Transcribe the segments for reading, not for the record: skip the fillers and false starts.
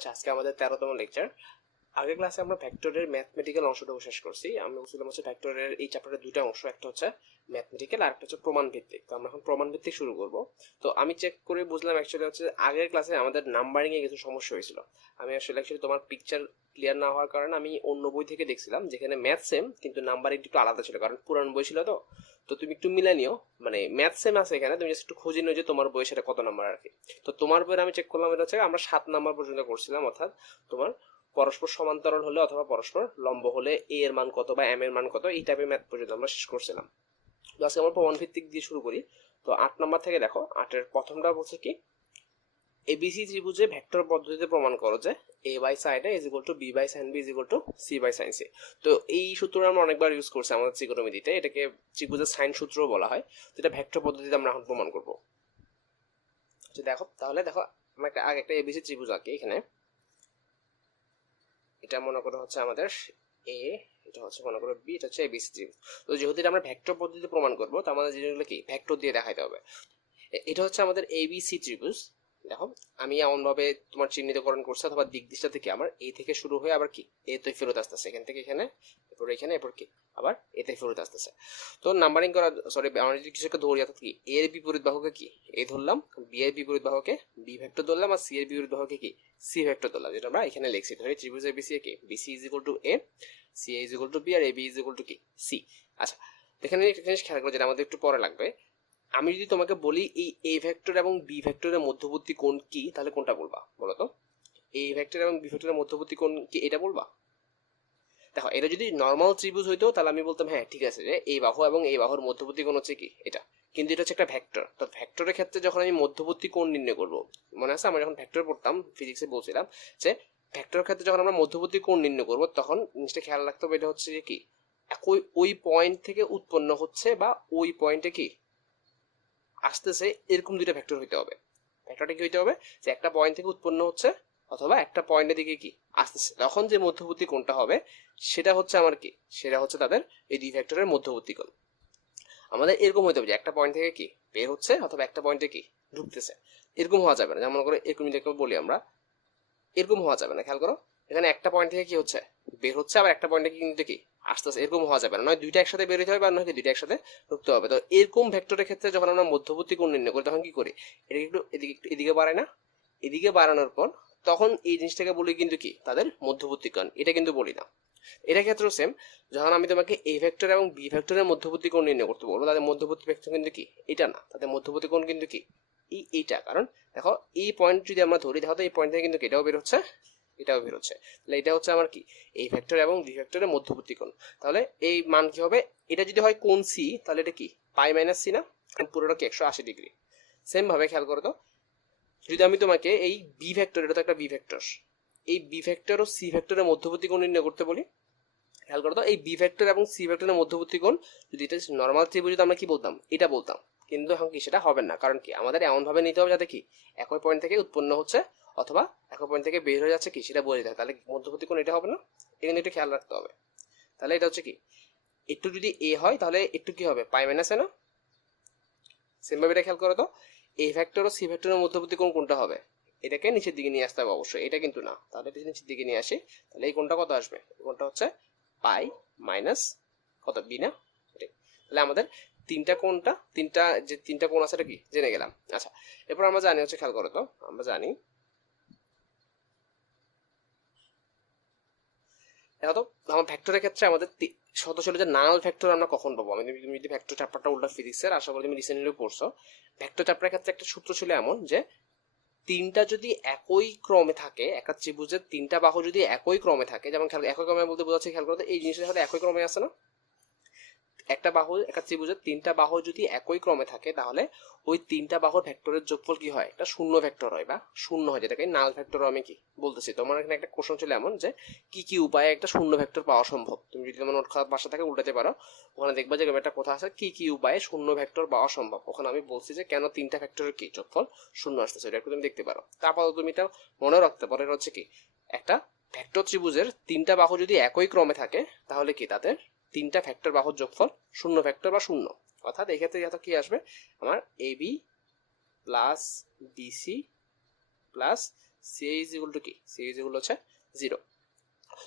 আচ্ছা, আজকে আমাদের 13তম লেকচার। আগের ক্লাসে আমরা ভেক্টরের ম্যাথমেটিক্যাল অংশটুকু শেষ করছি। আমি বলছিলাম হচ্ছে ভেক্টরের এই চ্যাপ্টারের দুইটা অংশ, একটা হচ্ছে ম্যাথমেটিক্যাল আর একটা হচ্ছে প্রমাণ ভিত্তিক। তো আমরা এখন প্রমাণ ভিত্তিক শুরু করব। তো আমি চেক করে বুঝলাম অ্যাকচুয়ালি হচ্ছে আগের ক্লাসে আমাদের নাম্বারিং এ কিছু সমস্যা হয়েছিল। আমি অ্যাকচুয়ালি তোমার পিকচার ক্লিয়ার না হওয়ার কারণে আমি অন্য বই থেকে দেখছিলাম যেখানে ম্যাথ সেম কিন্তু নাম্বারিং একটু আলাদা ছিল, কারণ পুরান বই ছিল। তো তুমি একটু মিলে নিও, মানে ম্যাথ সেম আছে এখানে, তুমি জাস্ট একটু খুঁজে নিও যে তোমার বইয়ে সেটা কত নাম্বার আর কি। তো তোমার বইয়ে আমি চেক করলাম, এটা হচ্ছে আমরা 7 নাম্বার পর্যন্ত করছিলাম, অর্থাৎ তোমার পরস্পর সমান্তরাল হলে অথবা পরস্পর লম্ব হলে এ এর মান কত বা এম এর মান কত, এই টাইপের ম্যাথ পর্যন্ত আমরা শেষ করছিলাম। তো আজকে আমরা প্রমাণ ভিত্তিক দিয়ে শুরু করি। তো 8 নাম্বার থেকে দেখো, 8-এর প্রথমটা বলছে কি, এবিসি ত্রিভুজে ভেক্টর পদ্ধতিতে প্রমাণ করো যে a by sine a is equal to b by sine b is equal to c by sine c। তো এই সূত্রটা আমরা অনেকবার ইউজ করছি আমাদের ত্রিকোণমিতিতে, এটাকে ত্রিভুজের সাইন সূত্রও বলা হয়। তো এটা ভেক্টর পদ্ধতিতে আমরা এখন প্রমাণ করব। আচ্ছা দেখো, তাহলে দেখো আমরা আগে একটা এবিসি ত্রিভুজ আঁকি এখানে। এটা মনে করো হচ্ছে আমাদের এ, এটা হচ্ছে মনে করো বি, এটা হচ্ছে এবিসি ত্রিভুজ। তো যেহেতু এটা আমরা ভেক্টর পদ্ধতিতে প্রমাণ করব, তো আমাদের জিনিসগুলো কি ভেক্টর দিয়ে দেখাইতে হবে। এটা হচ্ছে আমাদের এবিসি ত্রিভুজ। দেখো আমি এমন ভাবে তোমার চিহ্নিতকরণ করছি, অথবা দিক দিশা থেকে আমার এ থেকে শুরু হয়ে আবার কি এ তে ফেরত আসতেছে, এখান থেকে এখানে, এরপর এখানে, এরপর কি আবার এতে ফেরত আসতেছে। তো নাম্বারিং করা, সরি আমরা যদি কিছু একটা ধরি, অর্থাৎ কি এর বিপরীত বাহুকে কি এ ধরলাম, বি এর বিপরীত বাহুকে বি ভেক্টর ধরলাম, আর সি এর বিপরীত বাহুকে কি সি ভেক্টর ধরলাম, যেটা আমরা এখানে লিখছি। ধরি ত্রিভুজ এবিসি কে BC is equal to A, C is equal to B, আর এবি ইজ ইকুয়াল টু কি সি। আচ্ছা, এখানে একটা জিনিস খেয়াল করো যেটা আমাদের একটু পরে লাগবে। আমি যদি তোমাকে বলি এই এ ভেক্টর এবং বি ভেক্টরের মধ্যবর্তী কোণ কি, তাহলে কোনটা বলবা বলো তো? এ ভেক্টর এবং বি ভেক্টরের মধ্যবর্তী কোণ কি, এটা বলবা? দেখো, এটা যদি নর্মাল ত্রিভুজ হইতো তাহলে আমি বলতাম হ্যাঁ ঠিক আছে, যে এই বাহু এবং এই বাহুর মধ্যবর্তী কোণ হচ্ছে কি এটা। কিন্তু এটা হচ্ছে একটা ভেক্টর। তো ভেক্টরের ক্ষেত্রে যখন আমি মধ্যবর্তী কোণ নির্ণয় করব, মনে আছে আমরা যখন ভেক্টর পড়তাম ফিজিক্সে বলছিলাম যে ভেক্টরের ক্ষেত্রে যখন আমরা মধ্যবর্তী কোণ নির্ণয় করব, তখন জিনিসটা খেয়াল রাখতে হবে, এটা হচ্ছে যে কি একই ওই পয়েন্ট থেকে উৎপন্ন হচ্ছে বা ওই পয়েন্টে কি আসতেছে, এরকম দুইটা ভেক্টর হইতে হবে। ভেক্টরটা কি হইতে হবে, যে একটা পয়েন্ট থেকে উৎপন্ন হচ্ছে অথবা একটা পয়েন্টের দিকে কি আসতেছে, তখন যে মধ্যবর্তী কোণটা হবে সেটা হচ্ছে আমার কি, সেটা হচ্ছে তাদের এই দুই ভেক্টরের মধ্যবর্তী কোণ। আমাদের এরকম হইতে হবে যে একটা পয়েন্ট থেকে কি বের হচ্ছে অথবা একটা পয়েন্টে কি ঢুকতেছে। এরকম হওয়া যাবে না, যেমন করে এরকম দেখে বলি আমরা, এরকম হওয়া যাবে না। খেয়াল করো, এখানে একটা পয়েন্ট থেকে কি হচ্ছে বের হচ্ছে, আবার একটা পয়েন্টে কিন্তু কি আসতেছে, এরকম হওয়া যাবে না। নয় দুইটা একসাথে বের হতে হবে, আর নয় কি দুইটা একসাথে ঢুকতে হবে। তো এরকম ভেক্টরের ক্ষেত্রে যখন আমরা মধ্যবর্তী কোণ নির্ণয় করি, তখন কি করি, এটাকে একটু এদিকে এদিকে বাড়ায় না, এদিকে বাড়ানোর পর তখন এই জিনিসটাকে বলি কিন্তু কি তাদের মধ্যবর্তী কোণ, এটা কিন্তু বলি না। এটা ক্ষেত্রেও সেম, যখন আমি তোমাকে এ ভেক্টর এবং বি ভেক্টরের মধ্যবর্তী কোণ নির্ণয় করতে বলবো, তাদের মধ্যবর্তী ভেক্টর কিন্তু কি এটা না, তাদের মধ্যবর্তী কোণ কিন্তু কি এইটা। কারণ দেখো, এই পয়েন্ট যদি আমরা ধরি, দেখো তো এই পয়েন্ট থেকে কিন্তু এটাও বের হচ্ছে, এটাও বের হচ্ছে, তাহলে এটা হচ্ছে আমার কি এই ভেক্টর এবং বি ভেক্টরের মধ্যবর্তী কোণ। তাহলে এই মান কি হবে, এটা যদি হয় কোণ সি, তাহলে এটা কি পাই মাইনাস সি না, পুরোটা কি 180 ডিগ্রি। সেম ভাবে খেয়াল করো তো, যদি আমি তোমাকে এই বি ভেক্টর, এটা তো একটা বি ভেক্টর, এই বি ভেক্টর ও সি ভেক্টরের মধ্যবর্তী কোণ নির্ণয় করতে বলি, খেয়াল করো তো এই বি ভেক্টর এবং সি ভেক্টরের মধ্যবর্তী কোণ যদি এটা নর্মাল ত্রিভুজ, আমরা কি বলতাম, এটা বলতাম। কিন্তু এখন কি সেটা হবে না, কারণ কি আমাদের এমন ভাবে নিতে হবে যাতে কি একই পয়েন্ট থেকে উৎপন্ন হচ্ছে অথবা একই পয়েন্ট থেকে বের হয়ে যাচ্ছে কি সেটা বোঝা যায়, তাহলে মধ্যবর্তী কোণ এটা হবে না, এটা কিন্তু একটু খেয়াল রাখতে হবে। তাহলে এটা হচ্ছে কি একটু যদি এ হয় তাহলে একটু কি হবে পাই মাইনাস এ না। সেম ভাবে এটা খেয়াল করো তো, এ ভেক্টর ও সি ভেক্টরের মধ্যবর্তী কোণ কোনটা হবে, এটাকে নিচের দিকে নিয়ে আসতে হবে অবশ্যই, এটা কিন্তু না। তাহলে এটা নিচের দিকে নিয়ে আসি, তাহলে এই কোণটা কত আসবে, এই কোণটা হচ্ছে পাই মাইনাস কত বি না, এটাই। তাহলে আমাদের তিনটা কোণটা, তিনটা কোণ আছে এটা কি জেনে গেলাম। আচ্ছা, এরপর আমরা জানি হচ্ছে, খেয়াল করো তো, আমরা জানি দেখো তো, আমার ভেক্টরের ক্ষেত্রে আমাদের শত ছিল যে নাল ভেক্টর আমরা কখন পাবো। আমি তুমি যদি ভেক্টর চ্যাপ্টারটা উল্টা ফিজিক্সের, আশা করি তুমি রিসেন্টলি পড়ছো, ভেক্টর চ্যাপ্টারের ক্ষেত্রে একটা সূত্র ছিল এমন যে তিনটা যদি একই ক্রমে থাকে, একটা ত্রিভুজের তিনটা বাহু যদি একই ক্রমে থাকে, যেমন খেয়াল একই ক্রমে বলতে বোঝাচ্ছে, খেয়াল করতে এই জিনিসটা সাথে একই ক্রমে আছে না, একটা বাহু, একটা ত্রিভুজের তিনটা বাহু যদি একই ক্রমে থাকে, তাহলে ওই তিনটা বাহুর ভেক্টরের যোগফল কি হয়, একটা শূন্য ভেক্টর হয় বা শূন্য হয়, যেটাকে নাল ভেক্টর আমি কি বলতেছি। তোমার এখানে একটা কোশ্চেন ছিল এমন যে কি কি উপায়ে একটা শূন্য ভেক্টর পাওয়া সম্ভব, তুমি যদি তোমার নোট খারাপ বাসা থাকে উল্টাতে পারো, ওখানে দেখবা যে একটা কথা আছে কি কি উপায়ে শূন্য ভেক্টর পাওয়া সম্ভব। ওখানে আমি বলছি যে কেন তিনটা ভেক্টরের কি যোগফল শূন্য আসতেছে, এটা একটু তুমি দেখতে পারো। তারপর তুমি এটা মনে রাখতে পারো, এটা হচ্ছে কি একটা ভেক্টর ত্রিভুজের তিনটা বাহু যদি একই ক্রমে থাকে, তাহলে কি তাদের তিনটা ভেক্টর বাহুর যোগফল শূন্য ভেক্টর বা শূন্য। অর্থাৎ এই ক্ষেত্রে যত কি আসবে, আমার A B plus BC plus C A is equal to কি, সি ইজ ইকুয়াল হচ্ছে 0।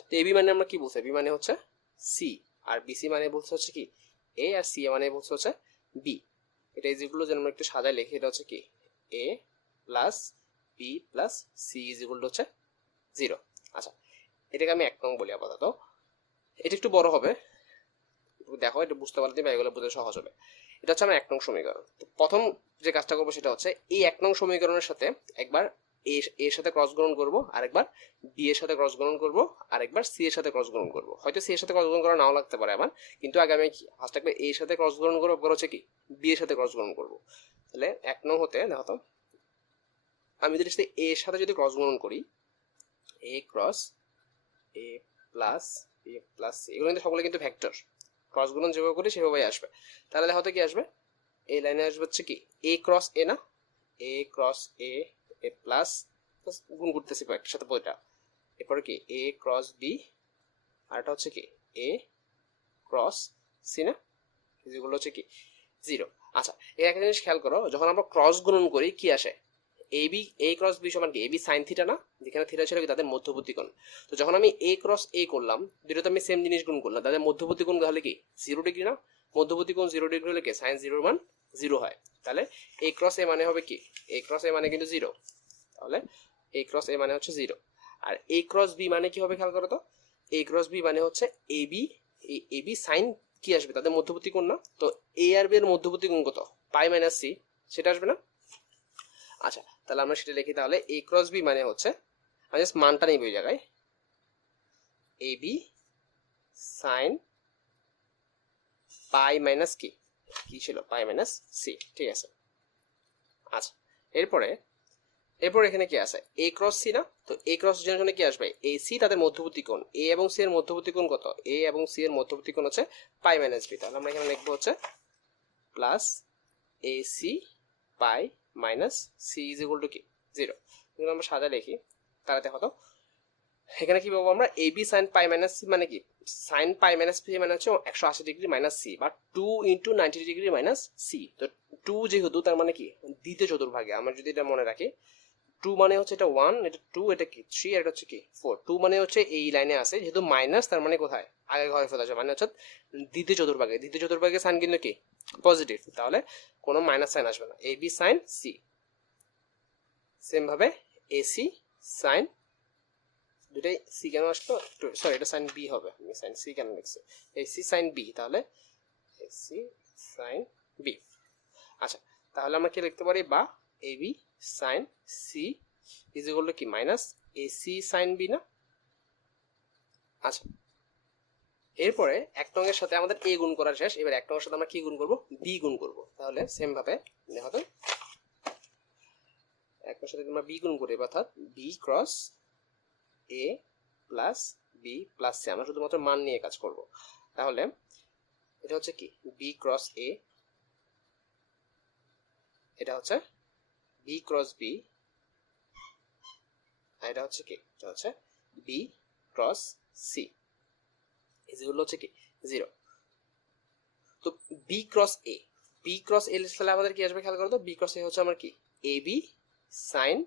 তো এবি মানে আমরা কি বলছি, বি মানে হচ্ছে সি, আর বিসি মানে বলছে হচ্ছে কি এ, আর সি এ মানে বলছে হচ্ছে বি। এটা ইজ ইকুয়াল যেন আমরা একটু সাজায় লিখি, এটা হচ্ছে কি A plus B plus C is equal হচ্ছে 0। আচ্ছা, এটাকে আমি 1 নং বলি আপাতত। এটা একটু বড় হবে, দেখো এটা বুঝতে পারলে বা এগুলো বুঝতে সহজ হবে। এটা হচ্ছে আমার 1 নং সমীকরণ। তো প্রথম যে কাজটা করবো সেটা হচ্ছে এই 1 নং সমীকরণের সাথে একবার এ এর সাথে ক্রস গুণন করবো, আরেকবার বি এর সাথে ক্রস গুণন করবো, আরেকবার সি এর সাথে ক্রস গুণন করবো। হয়তো সি এর সাথে ক্রস গুণন করা নাও লাগতে পারে আমার, কিন্তু আগে আমি ফার্স্ট একবার এর সাথে ক্রস গুণন করবো, এরপর হচ্ছে কি বি এর সাথে ক্রস গুণন করবো। তাহলে 1 নং হতে দেখো তো, আমি যদি সাথে এ এর সাথে যদি ক্রস গুণন করি, এ ক্রস এ প্লাস এ প্লাস সি, এগুলো কিন্তু সকলে কিন্তু ভেক্টর, ক্রস গুণন যেভাবে করি সেভাবেই আসবে। তাহলে হয়তো কি আসবে, এই লাইনে আসবে হচ্ছে কি এ ক্রস এ, না এ ক্রস এ, এ প্লাস গুণ করতেছি একটার সাথে বইটা, এরপরে কি এ ক্রস বি, আর এটা হচ্ছে কি এ ক্রস সি, না যেগুলো হচ্ছে কি 0। আচ্ছা, এই একটা জিনিস খেয়াল করো, যখন আমরা ক্রস গুণন করি কি আসে, A B A cross B সমান কি এ বি সাইন থিটা, না যেখানে থিটা ছিল কি তাদের মধ্যবর্তী কোণ। তো যখন আমি এ ক্রস এ করলাম, দুটোতে আমি সেম জিনিস গুণ করলাম, তাদের মধ্যবর্তী কোণ তাহলে কি 0 ডিগ্রি, না মধ্যবর্তী কোণ 0 ডিগ্রি হলে কি সাইন 0 মান 0 হয়। তাহলে এ ক্রস এ মানে হবে কি, এ ক্রস এ মানে কিন্তু 0, তাহলে এ ক্রস এ মানে হচ্ছে 0। আর এ ক্রস বি মানে কি হবে খেয়াল করো তো, এ ক্রস বি মানে হচ্ছে A B, A B sign কি আসবে তাদের মধ্যবর্তী কোণ, না তো এ আর বি এর মধ্যবর্তী কোণ কত, পাই মাইনাস সি, সেটা আসবে না। আচ্ছা, তাহলে আমরা সেটা লিখি, তাহলে এ ক্রস বি মানে হচ্ছে, আমি জাস্ট মানটা নিব এই জায়গায়, এ বি সাইন পাই মাইনাস কি কি ছিল পাই মাইনাস সি, ঠিক আছে। আচ্ছা, এরপরে এখানে কি আছে এ ক্রস সি, না তো এ ক্রস জন্য কি আসবে এ সি, তাদের মধ্যবর্তী কোণ এ এবং সি এর মধ্যবর্তী কোণ কত, এ এবং সি এর মধ্যবর্তী কোণ হচ্ছে পাই মাইনাস বি। তাহলে আমরা এখানে লিখবো হচ্ছে প্লাস এ সি পাই minus c is equal to কি 0। এগুলো আমরা সাজা লিখি, তাহলে দেখো তো এখানে কি পাবো আমরা, A B sine pi minus C মানে কি, সাইন পাই মাইনাস সি মানে হচ্ছে 180 ডিগ্রি মাইনাস সি, বা 2 ইন্টু 90 ডিগ্রি মাইনাস সি। তো 2 যেহেতু, তার মানে কি দ্বিতীয় চতুর্ভাগে, আমরা যদি এটা মনে রাখি 2 মানে হচ্ছে এটা 1, এটা 2, এটা কি 3, আর এটা হচ্ছে কি 4। 2 মানে হচ্ছে এই লাইনে আছে, যেহেতু মাইনাস তার মানে কোথায় আগে ঘরে ফেলা আছে, মানে হচ্ছে দ্বিতীয় চতুর্ভাগে, দ্বিতীয় চতুর্ভাগে সাইন কিন্তু কি পজিটিভ, তাহলে কোনো মাইনাস সাইন আসবে না। A B sine C, same ভাবে এসি সাইন, দুটাই সি কেন আসলো, সরি এটা সাইন বি হবে, আমি সাইন সি কেন লিখছি, এসি সাইন বি, তাহলে এসি সাইন বি। আচ্ছা, তাহলে আমরা কি লিখতে পারি, বা A B sine C is equal to কি মাইনাস এসি সাইন বি, না। আচ্ছা, এরপরে 1 নং এর সাথে আমাদের এ গুণ করা শেষ, এবার 1 নং এর সাথে আমরা কি গুণ করব, বি গুণ করব। তাহলে সেম ভাবে দেখো তো 1 নং এর সাথে আমরা বি গুণ করি, অর্থাৎ বি ক্রস এ প্লাস বি প্লাস সি, আমরা শুধুমাত্র মান নিয়ে কাজ করব। তাহলে এটা হচ্ছে কি বি ক্রস এ, এটা হচ্ছে বি ক্রস বি, আর এটা হচ্ছে কি, এটা হচ্ছে বি ক্রস সি, এগুলো হচ্ছে কি 0। তো বি ক্রস এ, বি ক্রস এ লিখলে আমাদের কি আসবে খেয়াল করো তো, বি ক্রস এ হচ্ছে আমার কি এ বি সাইন,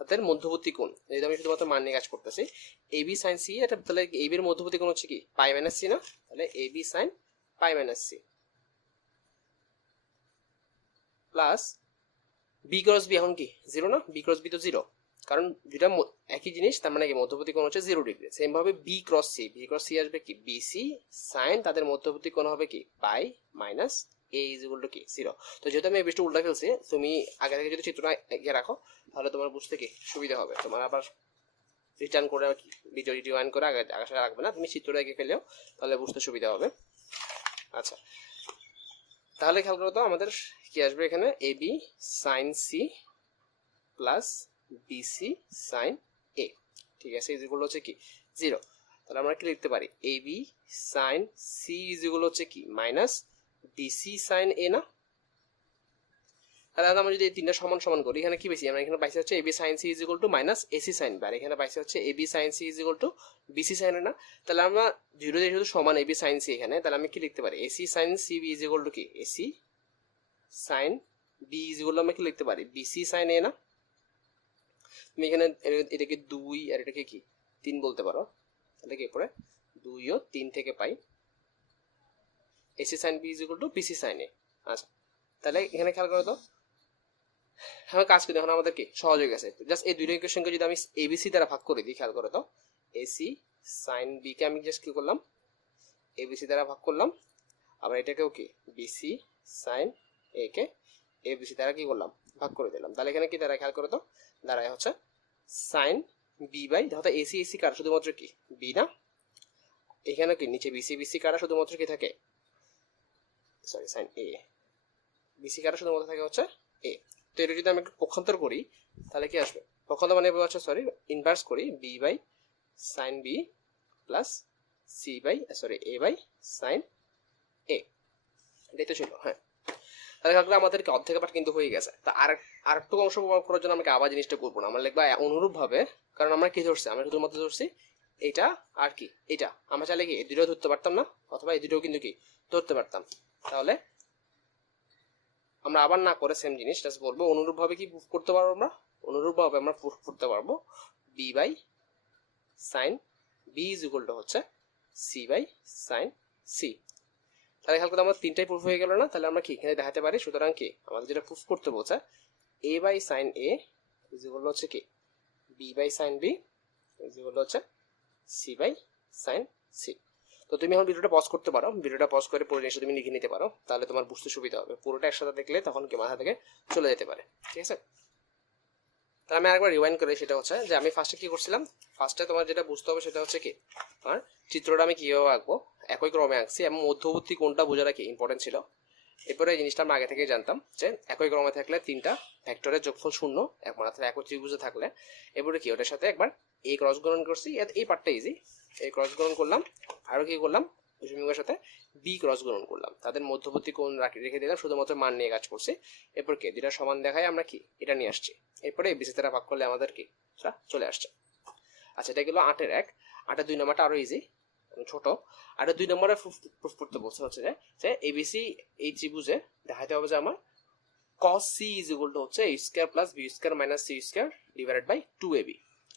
তাদের মধ্যবর্তী কোণ, যদি আমি শুধুমাত্র মান নিয়ে কাজ করতেছি, এ বি সাইন সি, এটা তাহলে এ বি এর মধ্যবর্তী কোণ হচ্ছে কি পাই মাইনাস সি, না তাহলে A B sine pi minus C plus B cross B, এখন কি 0, না বি ক্রস বি তো 0, কারণ দুটা একই জিনিস, তার মানে কি মধ্যবর্তী কোণ হচ্ছে 0 ডিগ্রি। সেম ভাবে B cross C, B cross C আসবে কি বিসি সাইন, তাদের মধ্যবর্তী কোণ হবে কি pi minus A is equal to কি 0। তো যেহেতু আমি এই বিষয়টা উল্টা ফেলছি, তুমি আগে থেকে যদি চিত্রটা এঁকে রাখো তাহলে তোমার বুঝতে কি সুবিধা হবে, তোমার আবার রিটার্ন করে কি ভিডিও রিওয়াইন্ড করে আগে রাখবে না, তুমি চিত্রটা এঁকে ফেলেও তাহলে বুঝতে সুবিধা হবে। আচ্ছা, তাহলে খেয়াল করো তো আমাদের কি আসবে এখানে, A B sine C plus BC sine A, ঠিক আছে, ইজ ইকুয়াল হচ্ছে কি 0। তাহলে আমরা কি লিখতে পারি, A B sine C is equal হচ্ছে কি মাইনাস বিসি সাইন এ, না। তাহলে আমরা যদি এই তিনটা সমান সমান করি, এখানে কি বেশি, আমরা এখানে পাইছি হচ্ছে AB sine C is equal to minus AC sine B, আর এখানে পাইছি হচ্ছে AB sine C is equal to BC sine A, না। তাহলে আমরা জিরো যেহেতু সমান এবি সাইন সি এখানে, তাহলে আমি কি লিখতে পারি, AC sine C B is equal to কি AC sine B is equal to আমরা কি লিখতে পারি বিসি সাইন এ, না। তুমি এখানে এটাকে 2 আর এটাকে কি 3 বলতে পারো, তাহলে কি পরে 2 ও 3 থেকে পাই AC sin B is equal to BC sin A। আচ্ছা, তাহলে এখানে খেয়াল করো তো, এখন কাজ করি, এখন আমাদের কি সহজ হয়ে গেছে। জাস্ট এই দুইটা ইকুয়েশনকে যদি আমি ABC দ্বারা ভাগ করে দিই, খেয়াল করো তো, AC sin B কে আমি জাস্ট কি করলাম, ABC দ্বারা ভাগ করলাম, আবার এটাকেও কি BC sin A K ABC দ্বারা কি করলাম, ভাগ করে দিলাম। তাহলে এখানে কি দাঁড়ায়, খেয়াল করো তো, দাঁড়ায় হচ্ছে sin B বাই, দেখো AC AC কার শুধুমাত্র কি B না, এখানে কি নিচে BC BC কারা শুধুমাত্র কি থাকে, সরি sin A, BC কারা শুধুমাত্র থাকে হচ্ছে A। তো এটা যদি আমি একটু পক্ষান্তর করি তাহলে কি আসবে, পক্ষান্তর মানে হচ্ছে সরি ইনভার্স করি, B by sin B plus C by sorry A by sin A, এটাই তো ছিল। হ্যাঁ, তাহলে কালকে আমাদেরকে অর্ধেক পাঠ কিন্তু হয়ে গেছে। তা আরেকটু অংশ প্রমাণ করার জন্য আমাকে আবার জিনিসটা করবো না, আমরা লিখবা অনুরূপ ভাবে, কারণ আমরা কি ধরছি, আমরা শুধুমাত্র ধরছি এটা আর কি এটা, আমরা চাইলে কি এই দুটো ধরতে পারতাম না, অথবা এই দুটোও কিন্তু কি ধরতে পারতাম। তাহলে আমরা আবার না করে সেম জিনিস জাস্ট বলবো অনুরূপ ভাবে কি প্রুফ করতে পারবো, আমরা অনুরূপ ভাবে আমরা প্রুফ করতে পারবো B by sin B is equal to হচ্ছে C বাই sin C। তাহলে খেয়াল করে আমরা তিনটাই প্রুফ হয়ে গেল না, তাহলে আমরা কি এখানে দেখাতে পারি, সুতরাং কি আমাদের যেটা প্রুফ করতে বলছে A by sin A is equal হচ্ছে কি B by sin B is equal হচ্ছে C বাই sin C। তো তুমি এখন ভিডিওটা পজ করতে পারো, ভিডিওটা পজ করে পড়ে এসে তুমি লিখে নিতে পারো, তাহলে তোমার বুঝতে সুবিধা হবে। পুরোটা একসাথে দেখলে তখন কি মাথা থেকে চলে যেতে পারে, ঠিক আছে। তাহলে আমি আরেকবার রিওয়াইন্ড করি, সেটা হচ্ছে যে আমি ফার্স্টে কি করছিলাম, ফার্স্টে তোমার যেটা বুঝতে হবে সেটা হচ্ছে কি তোমার চিত্রটা আমি কিভাবে আঁকবো, একই ক্রমে আঁকছি এবং মধ্যবর্তী কোণটা বোঝাটা কি ইম্পর্টেন্ট ছিল। এরপরে এই জিনিসটা আমরা আগে থেকেই জানতাম যে একই ক্রমে থাকলে তিনটা ভেক্টরের যোগফল 0, একমাত্র একই ত্রিভুজে থাকলে এরপরে কি ওটার সাথে একবার এই ক্রস গুণন করছি, এই পার্টটা ইজি, এই ক্রস গুণন করলাম, আর কি করলাম সমীকরণের সাথে বি ক্রস গুণন করলাম, তাদের মধ্যবর্তী কোণ রেখে দিলাম, শুধুমাত্র মান নিয়ে কাজ করছি। এরপর কি দুটা সমান দেখায় আমরা কি এটা নিয়ে আসছি, এরপরে এবিসি দ্বারা ভাগ করলে আমাদের কি চলে আসছে। আচ্ছা, এটা গেল 8-এর 1। 8-এর 2 নম্বরটা আরো ইজি, ছোট। আর 2 নম্বরে প্রুফ করতে বলছে হচ্ছে যে এবিসি এই ত্রিভুজে দেখাতে হবে যে আমার cos c is equal to হচ্ছে a square plus b square minus c square divided by 2ab।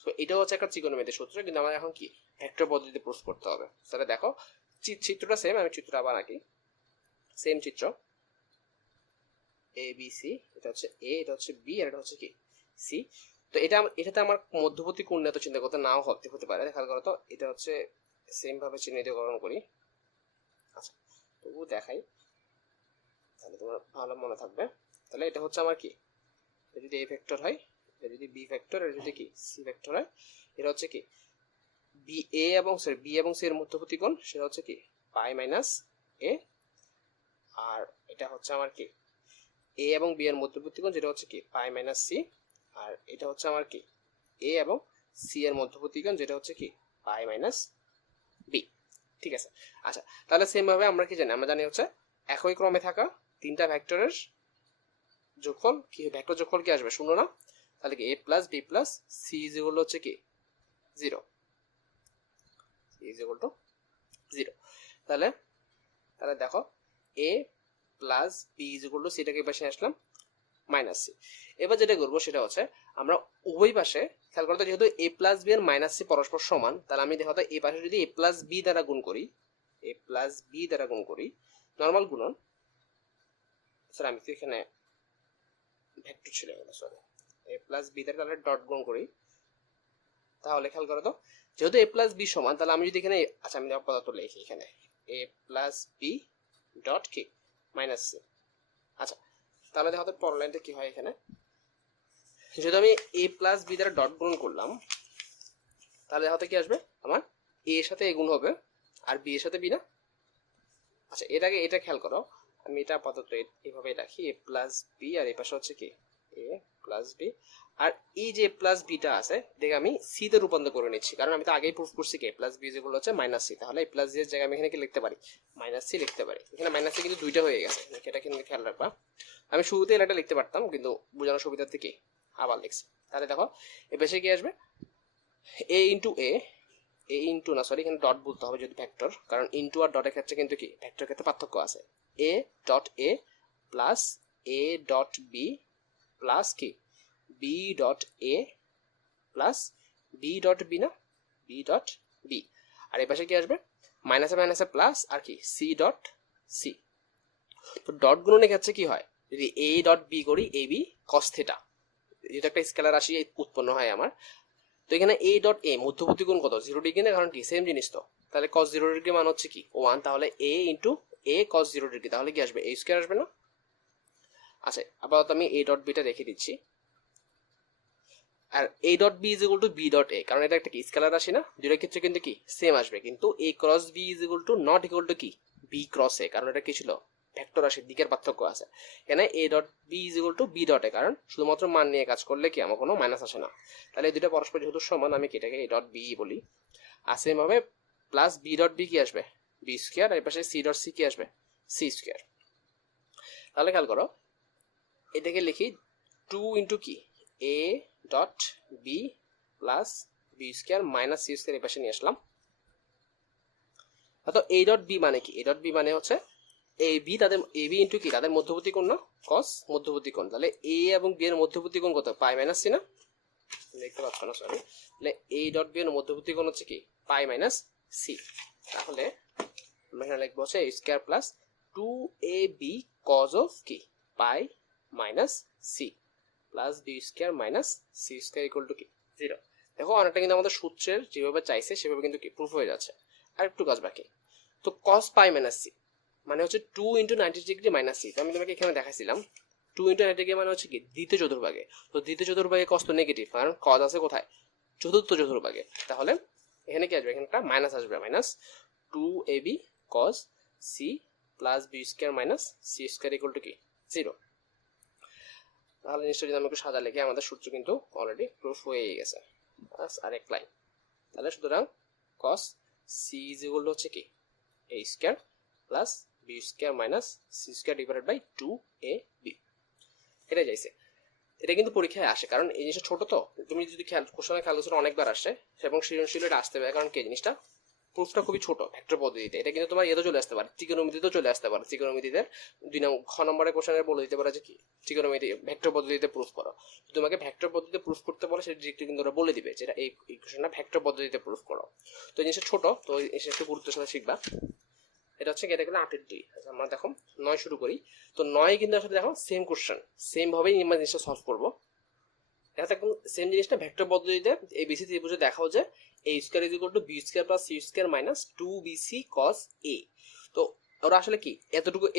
তো এটা হচ্ছে একটা ত্রিকোণমিতির সূত্র, কিন্তু আমার এখন কি ভেক্টর পদ্ধতিতে প্রুফ করতে হবে। তাহলে দেখো চিত্রটা সেম, আমি চিত্রটা আবার আঁকি, সেম চিত্র এ বি সি, এটা হচ্ছে এ, এটা হচ্ছে বি, আর এটা হচ্ছে কি সি। তো এটাতে আমার মধ্যবর্তী কোণ নিয়ে তো চিন্তা করতে নাও হতে পারে, খেয়াল করো তো, এটা হচ্ছে সেম ভাবে চিহ্নিতকরণ করি। আচ্ছা, তবু দেখাই তাহলে তোমার ভালো মনে থাকবে। তাহলে এটা হচ্ছে আমার কি, এটা যদি এ ভেক্টর হয়, এটা যদি বি ভেক্টর, এটা যদি কি সি ভেক্টর হয়, এটা হচ্ছে কি বি এবং সি এর মধ্যবর্তী কোণ, সেটা হচ্ছে কি পাই মাইনাস এ। আর এটা হচ্ছে আমার কি এ এবং বি এর মধ্যবর্তী কোণ, যেটা হচ্ছে কি পাই মাইনাস সি। আর এটা হচ্ছে আমার কি এ এবং সি এর মধ্যবর্তী কোণ, যেটা হচ্ছে কি পাই মাইনাস বি। ঠিক আছে। আচ্ছা, তাহলে সেম ভাবে আমরা কি জানি, আমরা জানি হচ্ছে একই ক্রমে থাকা তিনটা ভেক্টরের যোগফল কি, ভেক্টর যোগফল কি আসবে 0 না, তাহলে কি a plus B plus C is equal হচ্ছে কি 0, ইজ ইকুয়াল টু 0। তাহলে দেখো a plus B is equal to সিটাকে পাশে আসলাম মাইনাস সি। এবার যেটা করবো সেটা হচ্ছে আমরা উভয় পাশে খেয়াল করতে, যেহেতু a প্লাস বি এর মাইনাস সি পরস্পর সমান, তাহলে আমি দেখো এই পাশে যদি a প্লাস বি দ্বারা গুণ করি, a প্লাস বি দ্বারা গুণ করি, নর্মাল গুণন, স্যার আমি তো এখানে ভেক্টর ছিল এখানে, সরি, a প্লাস বি দ্বারা তাহলে ডট গুণ করি, তাহলে খেয়াল করো তো যেহেতু a প্লাস বি সমান, তাহলে আমি যদি এখানে, আচ্ছা আমি আপাতত লিখি এখানে a প্লাস বি ডট কি মাইনাস সি। আচ্ছা, তাহলে দেখো তো পরের লাইনটা কি হয়, এখানে যেহেতু আমি a প্লাস বি দ্বারা ডট গুণ করলাম, তাহলে দেখো কি আসবে, আমার a এর সাথে a গুণ হবে আর b এর সাথে b না। আচ্ছা, এটাকে এটা খেয়াল করো, আমি এটা আপাতত এইভাবে রাখি, a প্লাস বি, আর এই পাশে হচ্ছে কি a প্লাস বি, আর এই যে প্লাস বিটা আছে দেখে আমি সি তে রূপান্তর করে নিচ্ছি, কারণ আমি তো আগেই প্রুফ করছি কি প্লাস বি যেগুলো হচ্ছে মাইনাস সি, তাহলে প্লাস সি এর জায়গায় আমি এখানে কি লিখতে পারি মাইনাস সি লিখতে পারি। এখানে মাইনাস সি কিন্তু দুইটা হয়ে গেছে, এটা কিন্তু খেয়াল রাখবা, আমি শুরুতে এটা লিখতে পারতাম কিন্তু বোঝানোর সুবিধার্থে কি আবার লিখছি। তাহলে দেখো এ পাশে কি আসবে এ ইন্টু এ ইন্টু না, সরি এখানে ডট বলতে হবে যদি ভেক্টর, কারণ ইন্টু আর ডটের ক্ষেত্রে কিন্তু কি ভেক্টর ক্ষেত্রে পার্থক্য আছে। A dot A plus A dot B plus কি B dot A plus B dot B না, বি ডট বি, আর এই পাশে কি আসবে মাইনাসে মাইনাসে প্লাস আর কি সি ডট সি। তো ডট গুণনের ক্ষেত্রে কি হয়, যদি এ ডট বি করি এ বি কস থিটা, যেটা একটা স্কেলার রাশি উৎপন্ন হয় আমার, তো এখানে এ ডট এ মধ্যবর্তী কোণ কত 0 ডিগ্রি না, কারণ কি সেম জিনিস তো, তাহলে cos 0 ডিগ্রি মান হচ্ছে কি 1, তাহলে a into a cos 0 degree, তাহলে কি আসবে a স্কয়ার আসবে না। আচ্ছা আপাতত আমি a ডট বিটা রেখে দিচ্ছি, আর a dot b is equal to b dot a, কারণ এটা একটা কি স্কেলার রাশি না, দুইটার ক্ষেত্রে কিন্তু কি সেম আসবে, কিন্তু a cross b is equal to not equal to কি b ক্রস a, কারণ এটা কি ছিল ভেক্টর রাশির দিকের পার্থক্য আছে। এখানে a dot b is equal to b dot a, কারণ শুধুমাত্র মান নিয়ে কাজ করলে কি আমার কোনো মাইনাস আসে না, তাহলে এই দুটো পরস্পর যেহেতু সমান আমি কি এটাকে a ডট বি বলি। আর সেম ভাবে প্লাস বি ডট বি কি আসবে বি স্কয়ার, আর এই পাশে সি ডট সি কি আসবে সি স্কয়ার। তাহলে খেয়াল করো এটাকে লিখি 2 ইন্টু কি a dot B plus B square minus C square, এই পাশে নিয়ে আসলাম। তো এ ডট বি মানে কি, এ ডট বি মানে হচ্ছে এ বি, তাদের এ বি ইন্টু কি তাদের মধ্যবর্তী কোণ না, কস মধ্যবর্তী কোণ, তাহলে এ এবং বি এর মধ্যবর্তী কোণ কত পাই মাইনাস সি না, দেখতে পাচ্ছ না সরি, তাহলে এ ডট বি এর মধ্যবর্তী কোণ হচ্ছে কি পাই মাইনাস সি, তাহলে আমরা এখানে লিখবো হচ্ছে a square plus 2ab cos of কি pi minus C plus B square minus C square equal to কি 0। দেখো অনেকটা কিন্তু আমাদের সূত্রের যেভাবে চাইছে সেভাবে কিন্তু কি প্রুফ হয়ে যাচ্ছে। আর একটু কাজ বাকি, তো cos পাই মাইনাস সি মানে হচ্ছে 2 ইন্টু 90 ডিগ্রি মাইনাস সি, তো আমি তোমাকে এখানে দেখাইছিলাম 2 ইন্টু 90 ডিগ্রি মানে হচ্ছে কি দ্বিতীয় চতুর্ভাগে, তো দ্বিতীয় চতুর্ভাগে cos তো নেগেটিভ, কারণ cos আছে কোথায় চতুর্থ চতুর্ভাগে, তাহলে এখানে কি আসবে এখানে একটা মাইনাস আসবে, minus 2ab cos c plus B square minus C square equal to কি 0। তাহলে নিশ্চয়ই যদি আমি একটু সাদা লিখি আমাদের সূত্র কিন্তু অলরেডি প্রুফ হয়ে গেছে। বাস আরেক লাইন, তাহলে সুতরাং cos c is equal to হচ্ছে কি a square plus B square minus C square divided by 2ab, এটা যাইছে। এটা কিন্তু পরীক্ষায় আসে, কারণ এই জিনিসটা ছোট, তো তুমি যদি কোশ্চেনে খেয়াল করছো অনেকবার আসে এবং সৃজনশীল এটা আসতে পারে, কারণ কি জিনিসটা প্রুফটা খুবই ছোট ভেক্টর পদ্ধতিতে, এটা কিন্তু তোমার ইয়েতে চলে আসতে পারে ত্রিকোণমিতিতেও চলে আসতে পারে, ত্রিকোণমিতিতে 2 নম্বরের কোশ্চেনে বলে দিতে পারে যে কি ত্রিকোণমিতি ভেক্টর পদ্ধতিতে প্রুফ করো, তোমাকে ভেক্টর পদ্ধতিতে প্রুফ করতে বলে সেটা ডিরেক্টলি কিন্তু ওরা বলে দিবে যেটা এই কোশ্চেনটা ভেক্টর পদ্ধতিতে প্রুফ করো। তো এই জিনিসটা ছোট, তো এই জিনিসটা একটু গুরুত্বের সাথে শিখবা। এটা হচ্ছে এটা গেলে 8 2, আমরা দেখো 9 শুরু করি, তো 9 কিন্তু আসলে দেখো সেম কোশ্চেন, সেম ভাবেই আমরা জিনিসটা সলভ করবো। এটা একদম সেম জিনিসটা ভেক্টর পদ্ধতিতে এই বিসি ত্রিভুজে দেখাও যে a square is equal to b square plus c square minus 2bc cos a। তো ওরা আসলে কি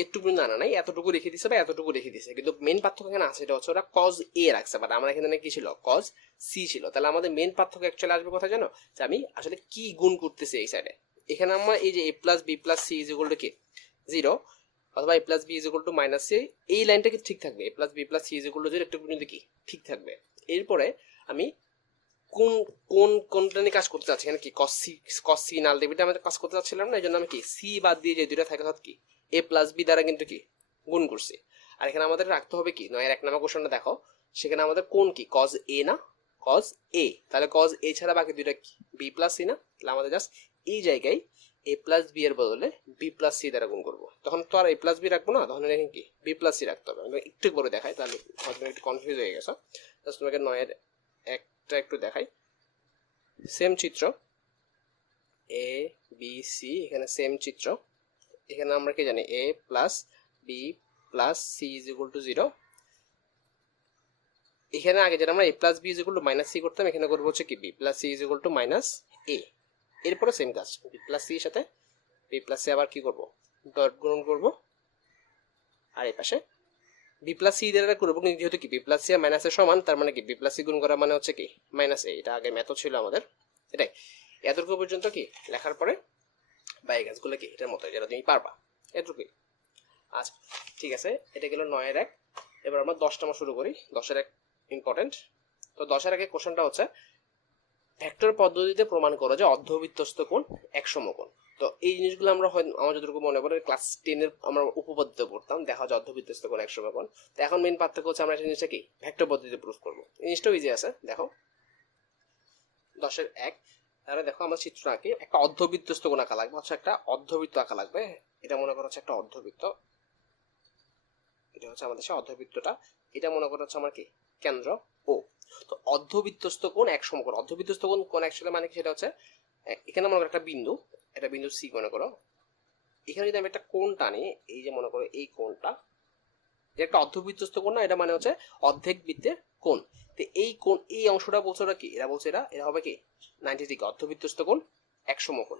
এতটুকু জানা নাই, এতটুকু রেখে দিছে বা এতটুকু রেখে দিছে, কিন্তু মেন পার্থক্য এখানে আছে, এটা হচ্ছে ওরা cos a রাখছে, বাট আমরা এখানে কি ছিল cos c ছিল, তাহলে আমাদের মেন পার্থক্য অ্যাকচুয়ালি আসবে কোথায় জানো, যে আমি আসলে কি গুণ করতেছি এই সাইডে। এখানে আমরা এই যে a plus B plus C is equal to কি 0 অথবা a plus B is equal to minus c, এই লাইনটা কি ঠিক থাকবে, a plus B plus C is equal to 0 একটু পর্যন্ত কি ঠিক থাকবে। এরপরে আমি কোন কোন কোনটা নিয়ে কাজ করতে চাচ্ছি, এখানে কি cos c নাল ডেবিটে আমরা কাজ করতে চাচ্ছিলাম না, এই জন্য আমি কি সি বাদ দিয়ে যে দুইটা থাকে অর্থাৎ কি a প্লাস বি দ্বারা কিন্তু কি গুণ করছি। আর এখানে আমাদের রাখতে হবে কি 9 এর 1 নম্বর কোশ্চেনটা দেখো, সেখানে আমাদের কোন কি cos a না cos a, তাহলে cos a ছাড়া বাকি দুইটা কি b প্লাস c না, তাহলে আমাদের জাস্ট এই জায়গায় a প্লাস b এর বদলে b প্লাস c দ্বারা গুণ করবো, তখন তো আর a প্লাস b রাখবো না, তখন এখানে কি b প্লাস c রাখতে হবে। আমি একটু করে দেখাই, তাহলে হয়তো একটু কনফিউজ হয়ে গেছো, জাস্ট তোমাকে 9 এর একটা একটু দেখাই। সেম চিত্র এ বি সি, এখানে সেম চিত্র, এখানে আমরা কি জানি a plus B plus C is equal to 0। এখানে আগে যেটা আমরা a plus B is equal to minus C করতাম, এখানে করবো হচ্ছে কি B plus C is equal to minus A. এরপরে সেম কাজ, বি প্লাস সি এর সাথে বি প্লাস সি আবার কি করবো ডট গুণন করবো, আর এই পাশে বি প্লাস সি দ্বারা করবো, কিন্তু যেহেতু কি বি প্লাস সি আর মাইনাসের সমান, তার মানে কি বি প্লাস সি গুণ করা মানে হচ্ছে কি মাইনাস এ, এটা আগে ম্যাথও ছিল আমাদের। এটাই এতটুকু পর্যন্ত কি লেখার পরে বা এই কাজগুলো কি এটার মতো যেটা তুমি পারবা এতটুকুই। আচ্ছা ঠিক আছে, এটা গেল 9 এর 1। এবার আমরা 10 নম্বর শুরু করি, 10 এর 1 ইম্পর্টেন্ট। তো 10 এর 1 কোশ্চেনটা হচ্ছে ভেক্টর পদ্ধতিতে প্রমাণ করো যে অর্ধবৃত্তস্থ কোণ এক সমকোণ। তো এই জিনিসগুলো আমরা আমার যতটুকু মনে পড়ে ক্লাস 10 এর আমরা উপপাদ্য পড়তাম, দেখা যায় অর্ধবৃত্তস্থ কোণ এক সমকোণ। তো এখন মেইন পার্থক্য হচ্ছে আমরা এই জিনিসটা কি ভেক্টর পদ্ধতিতে প্রুফ করব। এই জিনিসটাও ইজি আছে, দেখো 10 এর 1, তাহলে দেখো আমার চিত্র আঁকি, একটা অর্ধবৃত্তস্থ কোণ আঁকা লাগবে, হচ্ছে একটা অর্ধবৃত্ত আঁকা লাগবে, এটা মনে করা হচ্ছে একটা অর্ধবৃত্ত, এটা হচ্ছে আমাদের সেই অর্ধবৃত্তটা, এটা মনে করা হচ্ছে আমার কি কেন্দ্র ও। তো অর্ধবৃত্তস্থ কোণ এক সমকোণ, অর্ধবৃত্তস্থ কোণ অ্যাকচুয়ালি মানে কি সেটা হচ্ছে এখানে মনে করো একটা বিন্দু, এটা বিন্দু সি মনে করো, এখানে যদি আমি একটা কোণ টানি, এই যে মনে করো এই কোণটা, এটা একটা অর্ধবৃত্তস্থ কোণ না, এটা মানে হচ্ছে অর্ধেক বৃত্তের কোণ। তো এই কোণ, এই অংশটা বলছে ওরা কি, এরা বলছে এটা হবে কি 90 ডিগ্রি, অর্ধবৃত্তস্থ কোণ এক সমকোণ।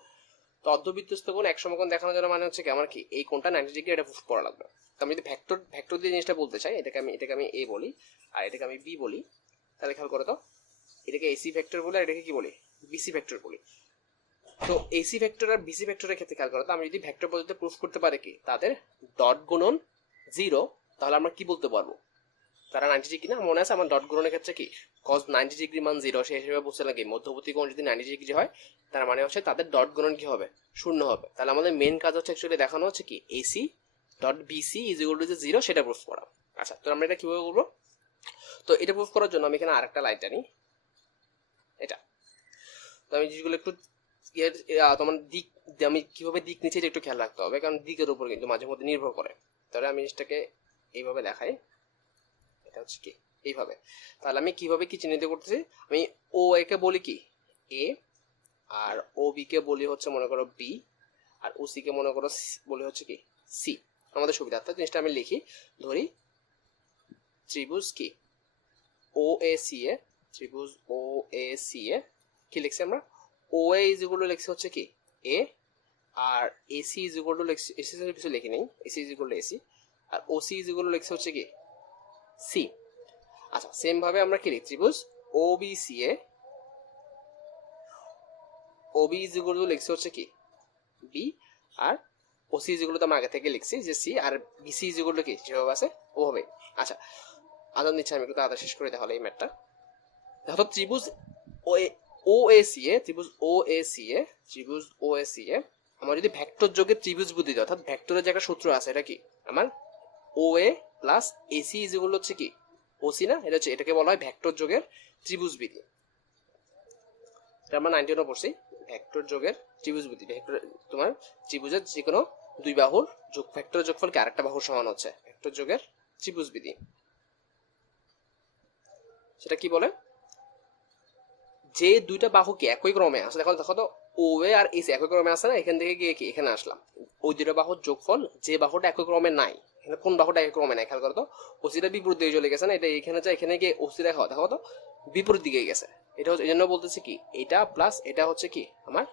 তো অর্ধবৃত্তস্থ কোণ এক সমকোণ দেখানোর জন্য মানে হচ্ছে কি আমার কি এই কোণটা 90 ডিগ্রি, এটা প্রুফ করা লাগবে। তো আমি যদি ভেক্টর দিয়ে জিনিসটা বলতে চাই, এটাকে আমি এ বলি আর এটাকে আমি বি বলি, তাহলে খেয়াল করো তো, এটাকে এসি ভেক্টর বলি আর এটাকে কি বলি, বিসি ভেক্টর বলি। তো এসি ভেক্টর আর বিসি ভেক্টরের ক্ষেত্রে খেয়াল করো তো, আমি যদি ভেক্টর পদ্ধতিতে প্রুফ করতে পারি কি তাদের ডট গুণন 0, তাহলে আমরা কি বলতে পারবো তারা 90 ডিগ্রি না। মনে আছে আমার ডট গুণনের ক্ষেত্রে কি cos 90 ডিগ্রি মান 0, সেই হিসেবে বুঝতে লাগে মধ্যবর্তী কোণ যদি 90 ডিগ্রি হয় তার মানে হচ্ছে তাদের ডট গুণন কি হবে, 0 হবে। তাহলে আমাদের মেন কাজ হচ্ছে অ্যাকচুয়ালি দেখানো হচ্ছে কি AC dot BC is equal to 0 সেটা প্রুফ করা। আচ্ছা, তো আমরা এটা কিভাবে করবো, তো এটা প্রুফ করার জন্য আমি এখানে আরেকটা লাইন টানি, এটা। তো আমি যেগুলো একটু তোমার দিক, আমি কিভাবে দিক নিচে একটু খেয়াল রাখতে হবে, কারণ দিকের উপর কিন্তু মাঝে মধ্যে নির্ভর করে। তাহলে আমি জিনিসটাকে এইভাবে দেখাই, এটা হচ্ছে কি এইভাবে। তাহলে আমি কিভাবে কি চিহ্নিত করতেছি, আমি ও একে বলি কি এ, আর ও বি কে বলি হচ্ছে মনে করো বি, আর ও সি কে মনে করো বলি হচ্ছে কি সি। আমাদের সুবিধার্থে জিনিসটা আমি লিখি, ধরি ত্রিভুজ কি ও এ সি এ, ত্রিভুজ ও এ সি এ কি লিখছি আমরা, O A is equal to লিখছি হচ্ছে কি এ, আর এসি ইজ ইকুয়াল টু লিখছি, এসি কিছু লিখি নেই, AC is equal to AC, আর ওসি ইজ ইকুয়াল টু লিখছি হচ্ছে কি সি। আচ্ছা, সেম ভাবে আমরা কি লিখছি, ত্রিভুজ O B C A, O B is equal to লিখছি হচ্ছে কি বি, আর ওসি ইজ ইকুয়াল টু আমরা আগে থেকে লিখছি যে সি, আর বিসি ইজ ইকুয়াল টু কি যেভাবে আছে ওভাবে। আচ্ছা, আদান দিচ্ছি আমি একটু তাড়াতাড়ি শেষ করে তাহলে এই ম্যাথটা। দেখো ত্রিভুজ ও এ সি এ, ত্রিভুজ ও এ সি এ, ত্রিভুজ ও এ সি এ আমার যদি ভেক্টর যোগে ত্রিভুজ বুদ্ধি দেয়, অর্থাৎ ভেক্টরের যে একটা সূত্র আছে, এটা কি আমার ও এ প্লাস এসি ইজ ইকুয়াল হচ্ছে কি ওসি না, এটা হচ্ছে, এটাকে বলা হয় ভেক্টর যোগের ত্রিভুজ বিধি। এটা আমরা 91 পড়ছি, ভেক্টর যোগের ত্রিভুজ বিধি। ভেক্টর তোমার ত্রিভুজের যে কোনো দুই বাহুর যোগ, ভেক্টরের যোগফলকে আরেকটা বাহুর সমান হচ্ছে ভেক্টর যোগের ত্রিভুজ বিধি। সেটা কি বলে, যে দুইটা বাহু কি একই ক্রমে আছে, দেখো দেখো তো ও এ আর এসি একই ক্রমে আছে না, এখান থেকে গিয়ে কি এখানে আসলাম, ওই দুইটা বাহুর যোগফল যে বাহুটা একই ক্রমে নাই, এখানে কোন বাহুটা একই ক্রমে নাই খেয়াল করো তো, ওসিটা বিপরীত দিকে চলে গেছে না, এটা এখানে যায়, এখানে গিয়ে ওসি দেখো দেখো তো বিপরীত দিকে গেছে, এটা হচ্ছে এই জন্য বলতেছি কি এটা প্লাস এটা হচ্ছে কি আমার